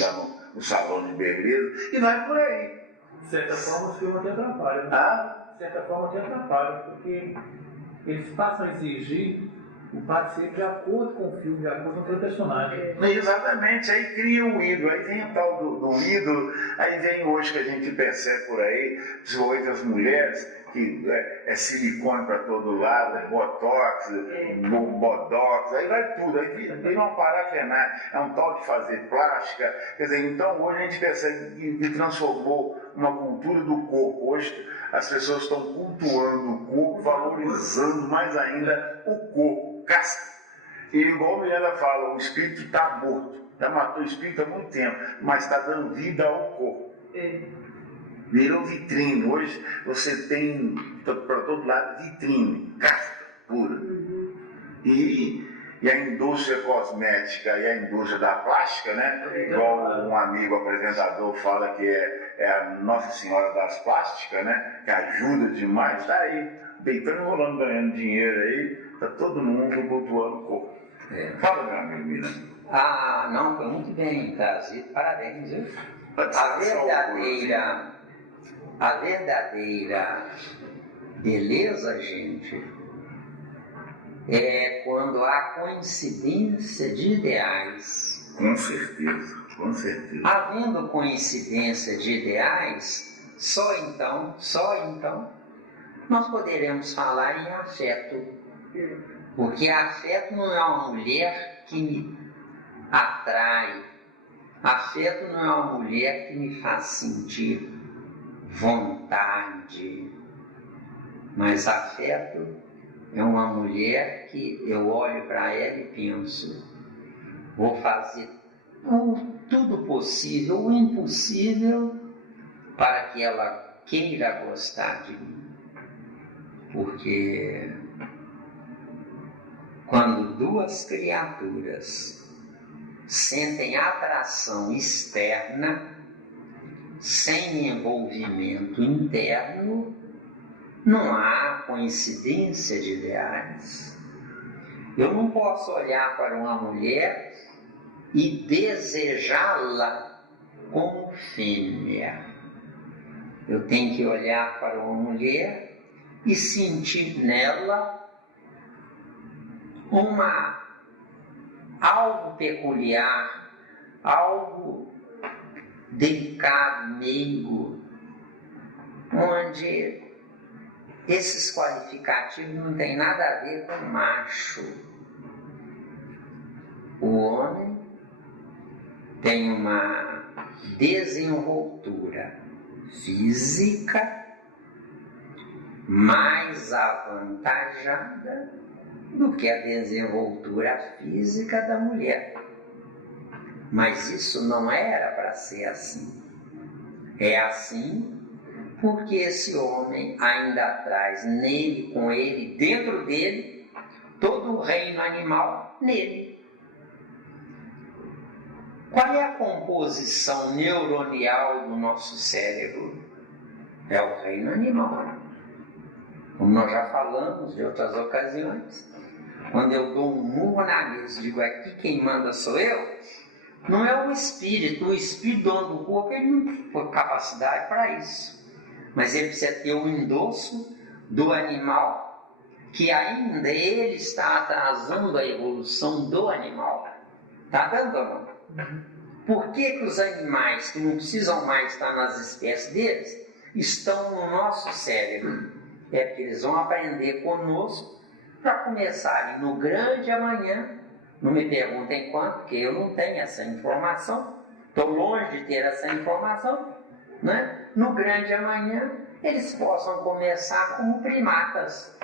no salão de beleza, e vai por aí. De certa forma, os filmes até atrapalham. Ah? De certa forma, até atrapalham, porque eles passam a exigir o parceiro de acordo com o filme, de acordo com aquele personagem. Exatamente, aí cria um ídolo, aí vem o tal do ídolo, aí vem hoje que a gente percebe por aí, hoje as mulheres, que é silicone para todo lado, é botox, bodox, aí vai tudo, aí vira uma parafernália, é um tal de fazer plástica, quer dizer, então hoje a gente percebe que transformou uma cultura do corpo, hoje as pessoas estão cultuando o corpo, valorizando mais ainda o corpo, casca. E igual a Miranda fala, o espírito está morto. Já matou o espírito há muito tempo, mas está dando vida ao corpo. Virou vitrine. Hoje você tem para todo lado vitrine, casca pura. E a indústria cosmética e a indústria da plástica, né? Igual um amigo apresentador fala que é a Nossa Senhora das Plásticas, né? Que ajuda demais, está aí, deitando e rolando, ganhando dinheiro aí, está todo mundo cultuando o corpo. Fala, meu amigo Miranda. Não, foi muito bem trazido, parabéns, viu? A verdadeira beleza, gente, é quando há coincidência de ideais. Com certeza, com certeza. Havendo coincidência de ideais, só então, nós poderemos falar em afeto. Porque afeto não é uma mulher que me atrai. Afeto não é uma mulher que me faz sentir vontade. Mas afeto é uma mulher que eu olho para ela e penso, vou fazer tudo possível, o impossível, para que ela queira gostar de mim. Porque quando duas criaturas sentem atração externa, sem envolvimento interno, não há coincidência de ideais. Eu não posso olhar para uma mulher e desejá-la como fêmea. Eu tenho que olhar para uma mulher e sentir nela algo peculiar, algo delicado, meigo, onde esses qualificativos não têm nada a ver com macho. O homem tem uma desenvoltura física mais avantajada do que a desenvoltura física da mulher. Mas isso não era para ser assim. É assim porque esse homem ainda traz nele, com ele, dentro dele, todo o reino animal nele. Qual é a composição neuronial do nosso cérebro? É o reino animal. Como nós já falamos de outras ocasiões, quando eu dou um murro na mesa e digo aqui quem manda sou eu, não é o espírito dono do corpo, ele não tem capacidade para isso. Mas ele precisa ter o endosso do animal, que ainda ele está atrasando a evolução do animal. Está dando ou não? Por que os animais que não precisam mais estar nas espécies deles, estão no nosso cérebro? É porque eles vão aprender conosco para começarem no grande amanhã. Não me perguntem quanto, porque eu não tenho essa informação. Estou longe de ter essa informação. Né? No grande amanhã, eles possam começar como primatas.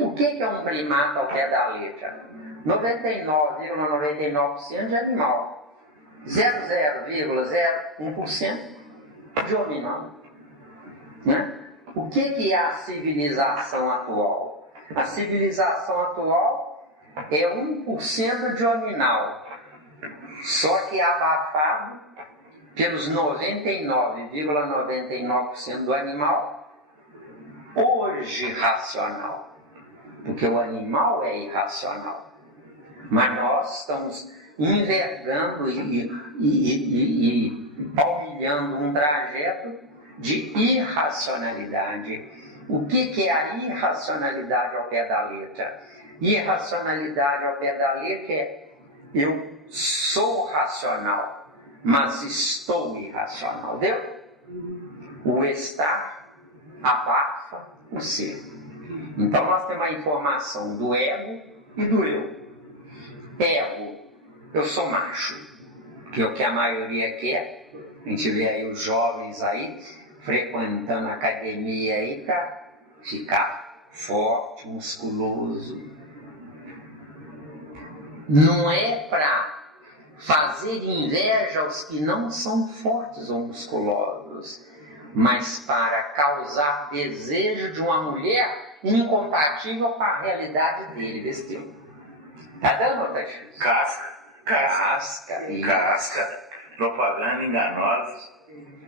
O que é um primata ao pé da letra? 99,99% de animal. 0,01% de hominal. Né? O que é a civilização atual? A civilização atual é 1% de hominal, só que abafado pelos 99,99% do animal hoje racional, porque o animal é irracional, mas nós estamos envergando e palmilhando um trajeto de irracionalidade. O que é a irracionalidade ao pé da letra? Irracionalidade ao pé da letra é eu sou racional, mas estou irracional, deu? O estar abafa o ser. Então nós temos a informação do ego e do eu. Ego, eu sou macho, que é o que a maioria quer. A gente vê aí os jovens aí frequentando a academia aí para ficar forte, musculoso. não é para fazer inveja aos que não são fortes ou musculosos, mas para causar desejo de uma mulher incompatível com a realidade dele, desse tempo. Tá dando, Teixeira? Casca. Propaganda enganosa.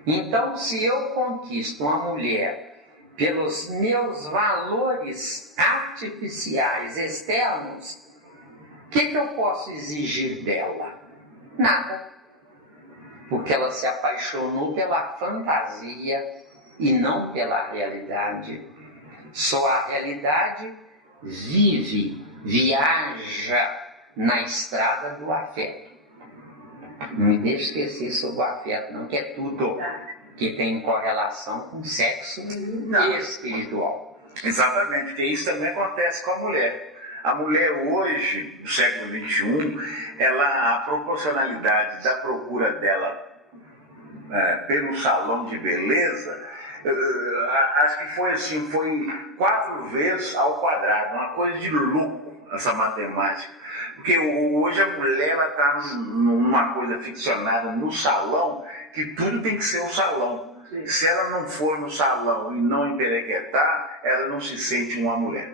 Então, se eu conquisto uma mulher pelos meus valores artificiais externos, o que eu posso exigir dela? Nada. Porque ela se apaixonou pela fantasia e não pela realidade. Só a realidade viaja na estrada do afeto. Não me deixe esquecer sobre o afeto, não, que é tudo que tem correlação com sexo espiritual. Exatamente, porque isso também acontece com a mulher. A mulher hoje, no século XXI, a proporcionalidade da procura dela pelo salão de beleza, acho que foi 4 vezes ao quadrado, uma coisa de louco essa matemática. Porque hoje a mulher está numa coisa ficcionada no salão, que tudo tem que ser um salão. Sim. Se ela não for no salão e não emperequetar, ela não se sente uma mulher.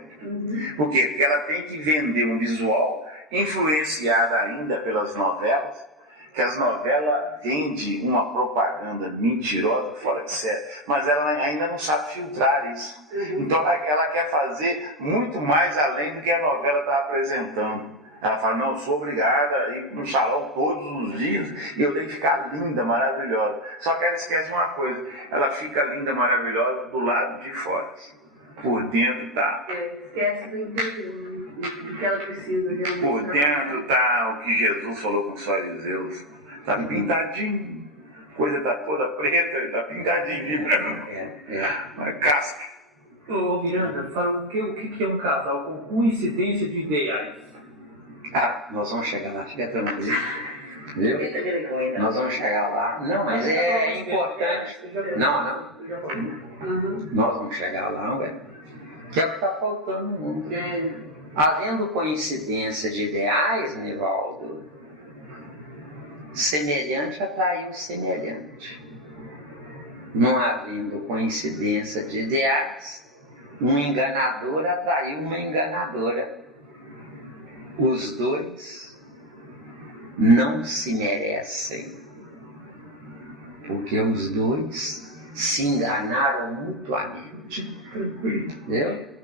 Por quê? Porque ela tem que vender um visual influenciado ainda pelas novelas, que as novelas vendem uma propaganda mentirosa, fora de série, mas ela ainda não sabe filtrar isso. Então ela quer fazer muito mais além do que a novela está apresentando. Ela fala, não, eu sou obrigada a ir no salão todos os dias e eu tenho que ficar linda, maravilhosa. Só que ela esquece uma coisa, ela fica linda, maravilhosa do lado de fora. Por dentro tá. Esquece do interior, do que ela precisa realmente. Por dentro tá o que Jesus falou com os fariseus. Tá pintadinho, coisa tá toda preta e tá pintadinho de branco. Uma casca. Ô Miranda, fala o que é um casal com coincidência de ideais? Nós vamos chegar lá, fica tranquilo. Viu? Nós vamos chegar lá. Não, mas é importante. Não. Nós vamos chegar lá, velho. Que é o que está faltando no mundo. Havendo coincidência de ideais, Nivaldo, semelhante atraiu semelhante. Não havendo coincidência de ideais, um enganador atraiu uma enganadora. Os dois não se merecem, porque os dois se enganaram mutuamente. Entendeu?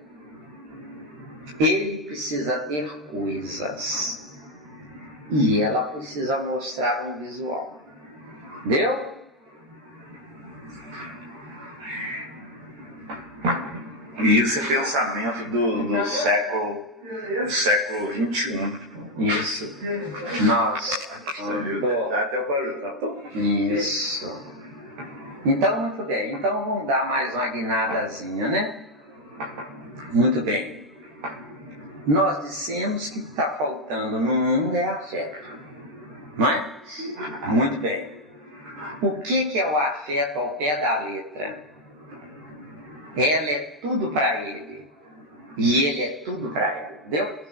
Ele precisa ter coisas e ela precisa mostrar um visual. Entendeu? E isso é pensamento do século XXI. Isso. Nós. Até o barulho. Isso. Então, muito bem. Então, vamos dar mais uma guinadazinha, né? Muito bem. Nós dissemos que está faltando no mundo é afeto. Não é? Muito bem. O que é o afeto ao pé da letra? Ela é tudo para ele. E ele é tudo para ela. Entendeu?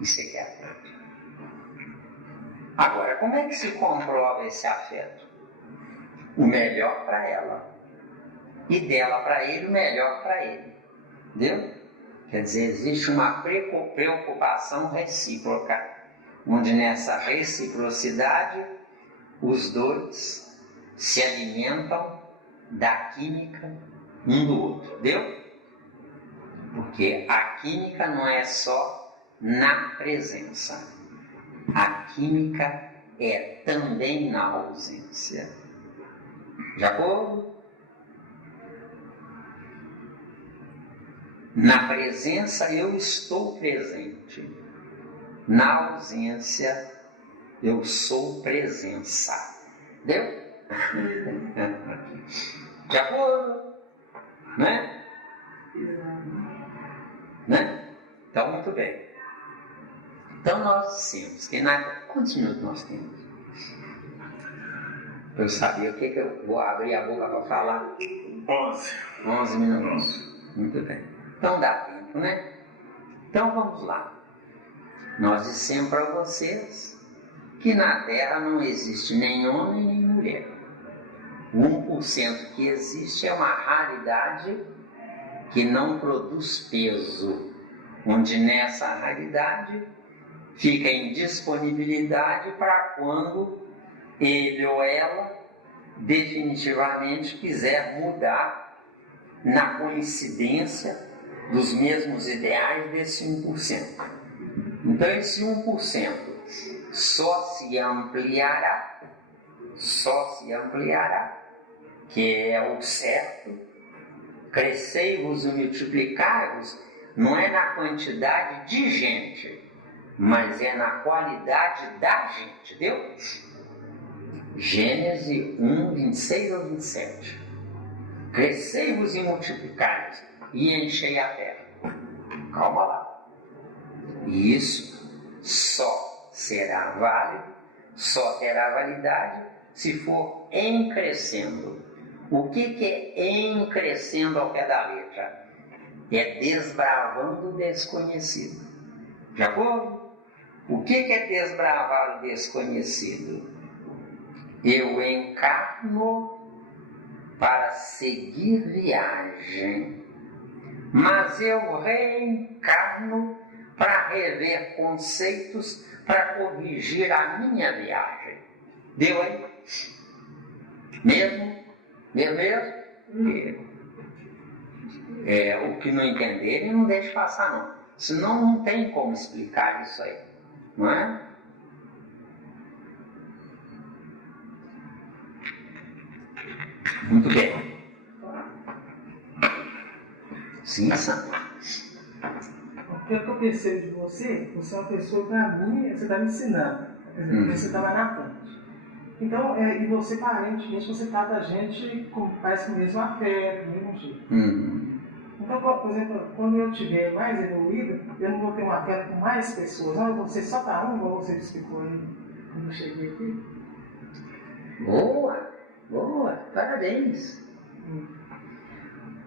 Isso é afeto. Agora, como é que se comprova esse afeto? O melhor para ela. E dela para ele, o melhor para ele. Entendeu? Quer dizer, existe uma preocupação recíproca, onde nessa reciprocidade os dois se alimentam da química um do outro. Entendeu? Porque a química não é só na presença. A química é também na ausência. De acordo? Na presença eu estou presente. Na ausência eu sou presença. Entendeu? De acordo? Né? Então, muito bem. Então, nós dissemos que quantos minutos nós temos? Eu sabia o que eu vou abrir a boca para falar? 11 minutos. Muito bem. Então, dá tempo, né? Então, vamos lá. Nós dissemos para vocês que na Terra não existe nem homem nem mulher. O 1% que existe é uma raridade que não produz peso, onde nessa raridade fica em disponibilidade para quando ele ou ela definitivamente quiser mudar na coincidência dos mesmos ideais desse 1%. Então esse 1% só se ampliará, que é o certo. Crescei-vos e multiplicai-vos, não é na quantidade de gente, mas é na qualidade da gente, viu? Gênesis 1, 26 ou 27. Crescei-vos e multiplicai-vos e enchei a terra. Calma lá. E isso só será válido, só terá validade se for em crescendo. O que é em crescendo ao pé da letra? É desbravando o desconhecido. Já ouve? O que é desbravar o desconhecido? Eu encarno para seguir viagem, mas eu reencarno para rever conceitos, para corrigir a minha viagem. Deu aí? Mesmo? O que não entenderem não deixe passar não. Senão não tem como explicar isso aí. Não é? Muito bem. Sim, Sandra. O que eu percebo de você, você é uma pessoa para mim, você está me ensinando. Quer dizer, você está lá na frente. Então, e você, aparentemente, você trata a gente parece com o mesmo afeto, do mesmo jeito. Então, por exemplo, quando eu estiver mais evoluído, eu não vou ter um afeto com mais pessoas. Não, eu vou ser só para um, igual você explicou aí quando eu cheguei aqui. Boa, parabéns.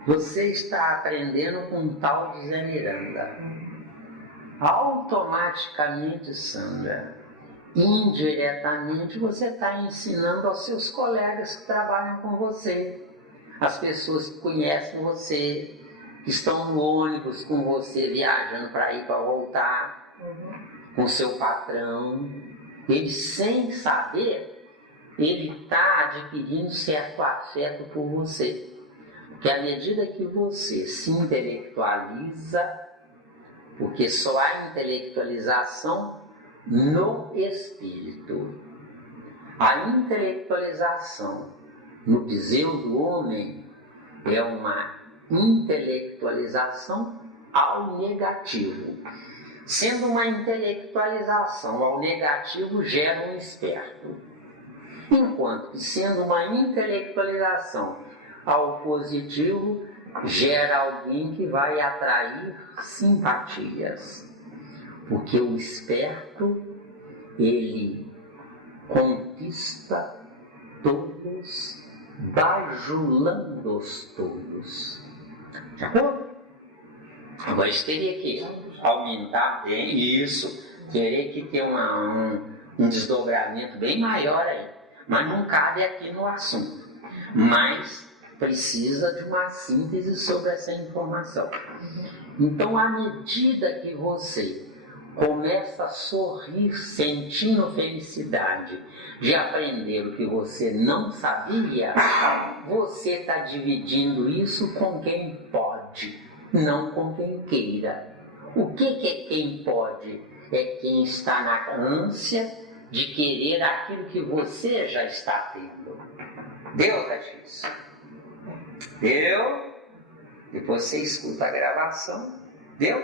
Você está aprendendo com um tal de Zé Miranda. Automaticamente, Sandra, indiretamente você está ensinando aos seus colegas que trabalham com você, as pessoas que conhecem você, que estão no ônibus com você, viajando para ir para voltar, com seu patrão. Ele, sem saber, ele está adquirindo certo afeto por você. Porque à medida que você se intelectualiza, porque só há intelectualização no espírito. A intelectualização no pseudo-homem é uma intelectualização ao negativo. Sendo uma intelectualização ao negativo, gera um esperto. Enquanto que sendo uma intelectualização ao positivo, gera alguém que vai atrair simpatias. Porque o esperto, ele conquista todos, bajulando-os todos. De acordo? Agora isso teria que aumentar bem isso, teria que ter um desdobramento bem maior aí. Mas não cabe aqui no assunto. Mas precisa de uma síntese sobre essa informação. Então, à medida que você começa a sorrir, sentindo felicidade de aprender o que você não sabia, você está dividindo isso com quem pode, não com quem queira. O que é quem pode? É quem está na ânsia de querer aquilo que você já está tendo. Deu, Tati? Deu? Depois você escuta a gravação. Deu?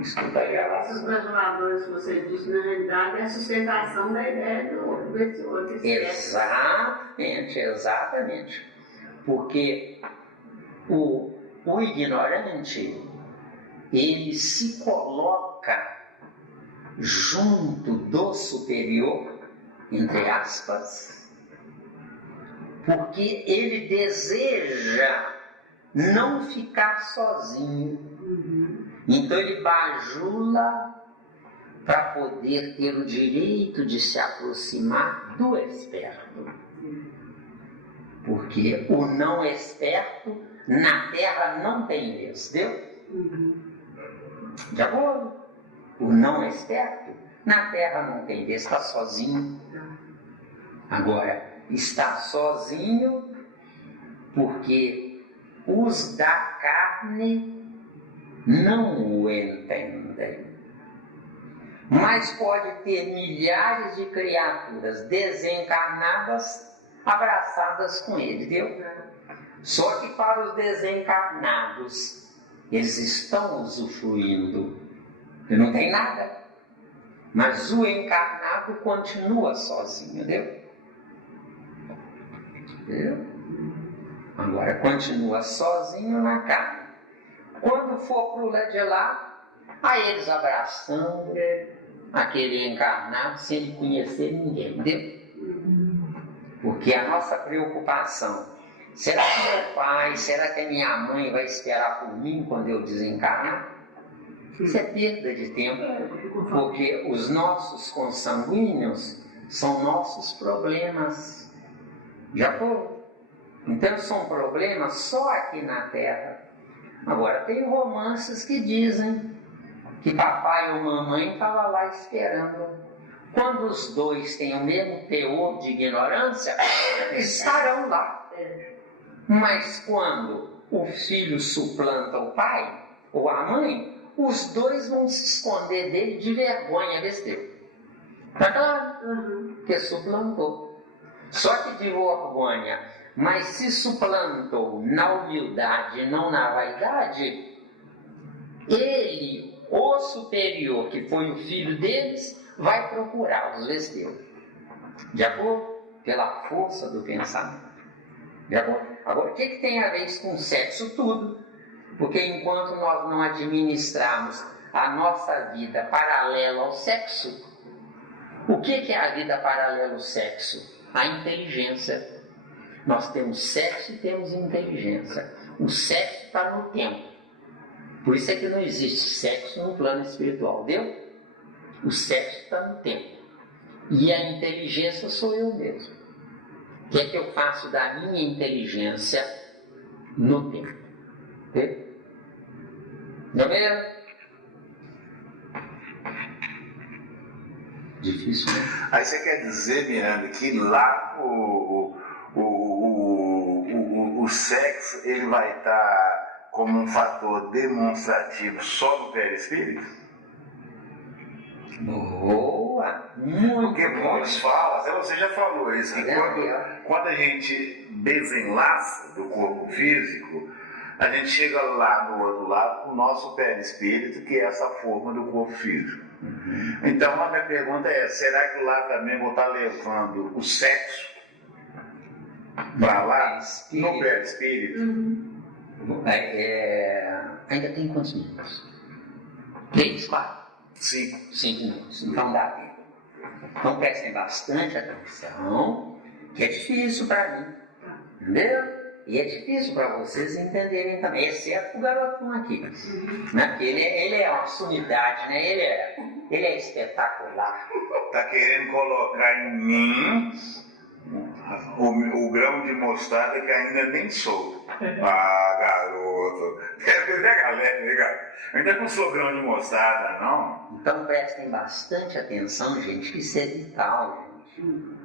Escuta a gravação. Os bajuladores que você disse, na realidade, é a sustentação da ideia desse outro. Exatamente. Porque o ignorante, ele se coloca junto do superior, entre aspas, porque ele deseja não ficar sozinho. Então ele bajula para poder ter o direito de se aproximar do esperto. Porque o não esperto na Terra não tem vez, deu? De acordo? O não esperto na Terra não tem vez, está sozinho. Agora, está sozinho porque os da carne não o entendem. Mas pode ter milhares de criaturas desencarnadas abraçadas com ele, viu? Só que para os desencarnados, eles estão usufruindo, e não tem nada. Mas o encarnado continua sozinho, viu? Agora continua sozinho na carne. Quando for para o lado de lá, aí eles abraçando aquele encarnado sem ele conhecer ninguém, entendeu? Porque a nossa preocupação, será que meu pai, será que a minha mãe vai esperar por mim quando eu desencarnar? Isso é perda de tempo, porque os nossos consanguíneos são nossos problemas. De acordo? Então são problemas só aqui na Terra. Agora tem romances que dizem que papai ou mamãe estava lá esperando. Quando os dois têm o mesmo teor de ignorância, estarão lá. Mas quando o filho suplanta o pai ou a mãe, os dois vão se esconder dele de vergonha, besteira. Está claro? Porque suplantou. Só que de vergonha, mas se suplantou na humildade, não na vaidade, ele, o superior, que foi o filho deles, vai procurá-los, besteira. De acordo? Pela força do pensamento. De acordo? Agora, o que tem a ver isso com sexo? Tudo. Porque enquanto nós não administrarmos a nossa vida paralela ao sexo, o que é a vida paralela ao sexo? A inteligência. Nós temos sexo e temos inteligência. O sexo está no tempo. Por isso é que não existe sexo no plano espiritual, deu? O sexo está no tempo. E a inteligência sou eu mesmo. O que é que eu faço da minha inteligência no tempo? Entendeu? Não é? Difícil, né? Aí você quer dizer, Miranda, que lá o sexo ele vai estar como um fator demonstrativo só do perispírito? Boa! Muito Porque muitos falam, até você já falou isso, que quando a gente desenlaça do corpo físico, a gente chega lá no outro lado com o nosso perispírito, que é essa forma do corpo físico. Então a minha pergunta é, será que lá também vou estar levando o sexo para lá, no perispírito? Ainda tem quantos minutos? 3, 4? 5. 5 minutos. Então dá tempo. Então prestem bastante atenção, que é difícil para mim. Entendeu? E é difícil para vocês entenderem também, exceto o garotão aqui. Né? Porque ele é uma sumidade, né? Ele é espetacular. Está querendo colocar em mim o grão de mostarda que ainda nem sou. Ah, garoto. Quer ver a galera, né, cara? Ainda não sou grão de mostarda, não. Então prestem bastante atenção, gente, que isso é vital, gente.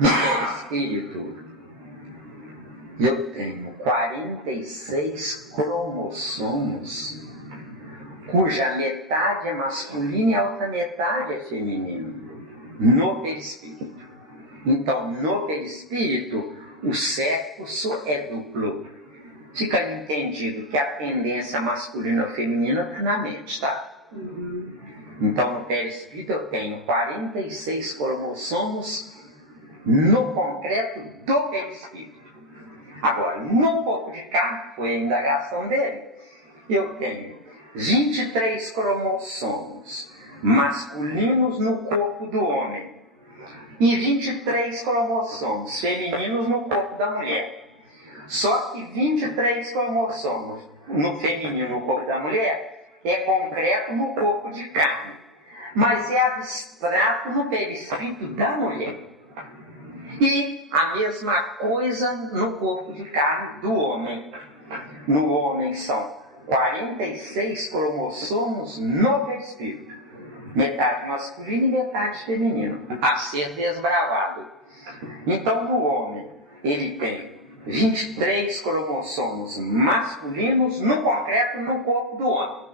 No espírito, eu tenho 46 cromossomos, cuja metade é masculina e a outra metade é feminina, no perispírito. Então, no perispírito, o sexo é duplo. Fica entendido que a tendência masculina ou feminina está na mente, tá? Então, no perispírito, eu tenho 46 cromossomos no concreto do perispírito. Agora, no corpo de carne, foi a indagação dele, eu tenho 23 cromossomos masculinos no corpo do homem e 23 cromossomos femininos no corpo da mulher. Só que 23 cromossomos no feminino no corpo da mulher é concreto no corpo de carne. mas é abstrato no perispírito da mulher. E a mesma coisa no corpo de carne do homem. No homem são 46 cromossomos no perispírito, metade masculino e metade feminino, a ser desbravado. Então, no homem, ele tem 23 cromossomos masculinos no concreto no corpo do homem.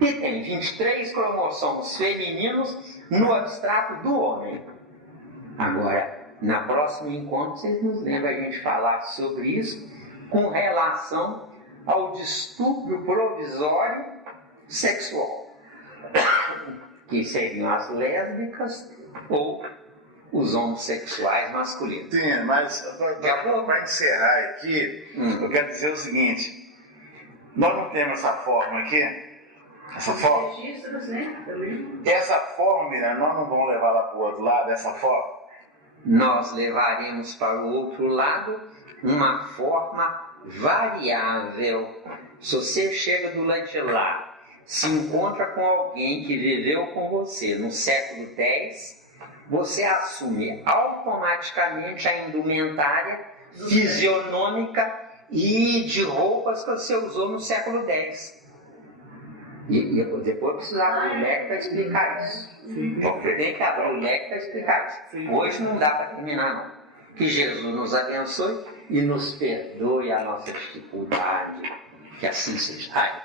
E tem 23 cromossomos femininos no abstrato do homem. Agora, na próxima encontro, vocês nos lembram a gente falar sobre isso com relação ao distúrbio provisório sexual, que seriam as lésbicas ou os homossexuais masculinos. Sim, mas para encerrar aqui, eu quero dizer o seguinte: nós não temos essa forma aqui, essa forma. Registros, né? Essa forma, Miranda, nós não vamos levar lá para o outro lado dessa forma? Nós levaremos para o outro lado uma forma variável. Se você chega do lado de lá, se encontra com alguém que viveu com você no século X, você assume automaticamente a indumentária fisionômica e de roupas que você usou no século X. E depois precisava do moleque para explicar isso. Tem que abrir o moleque para explicar isso. Hoje não dá para terminar, não. Que Jesus nos abençoe e nos perdoe a nossa dificuldade. Que assim seja.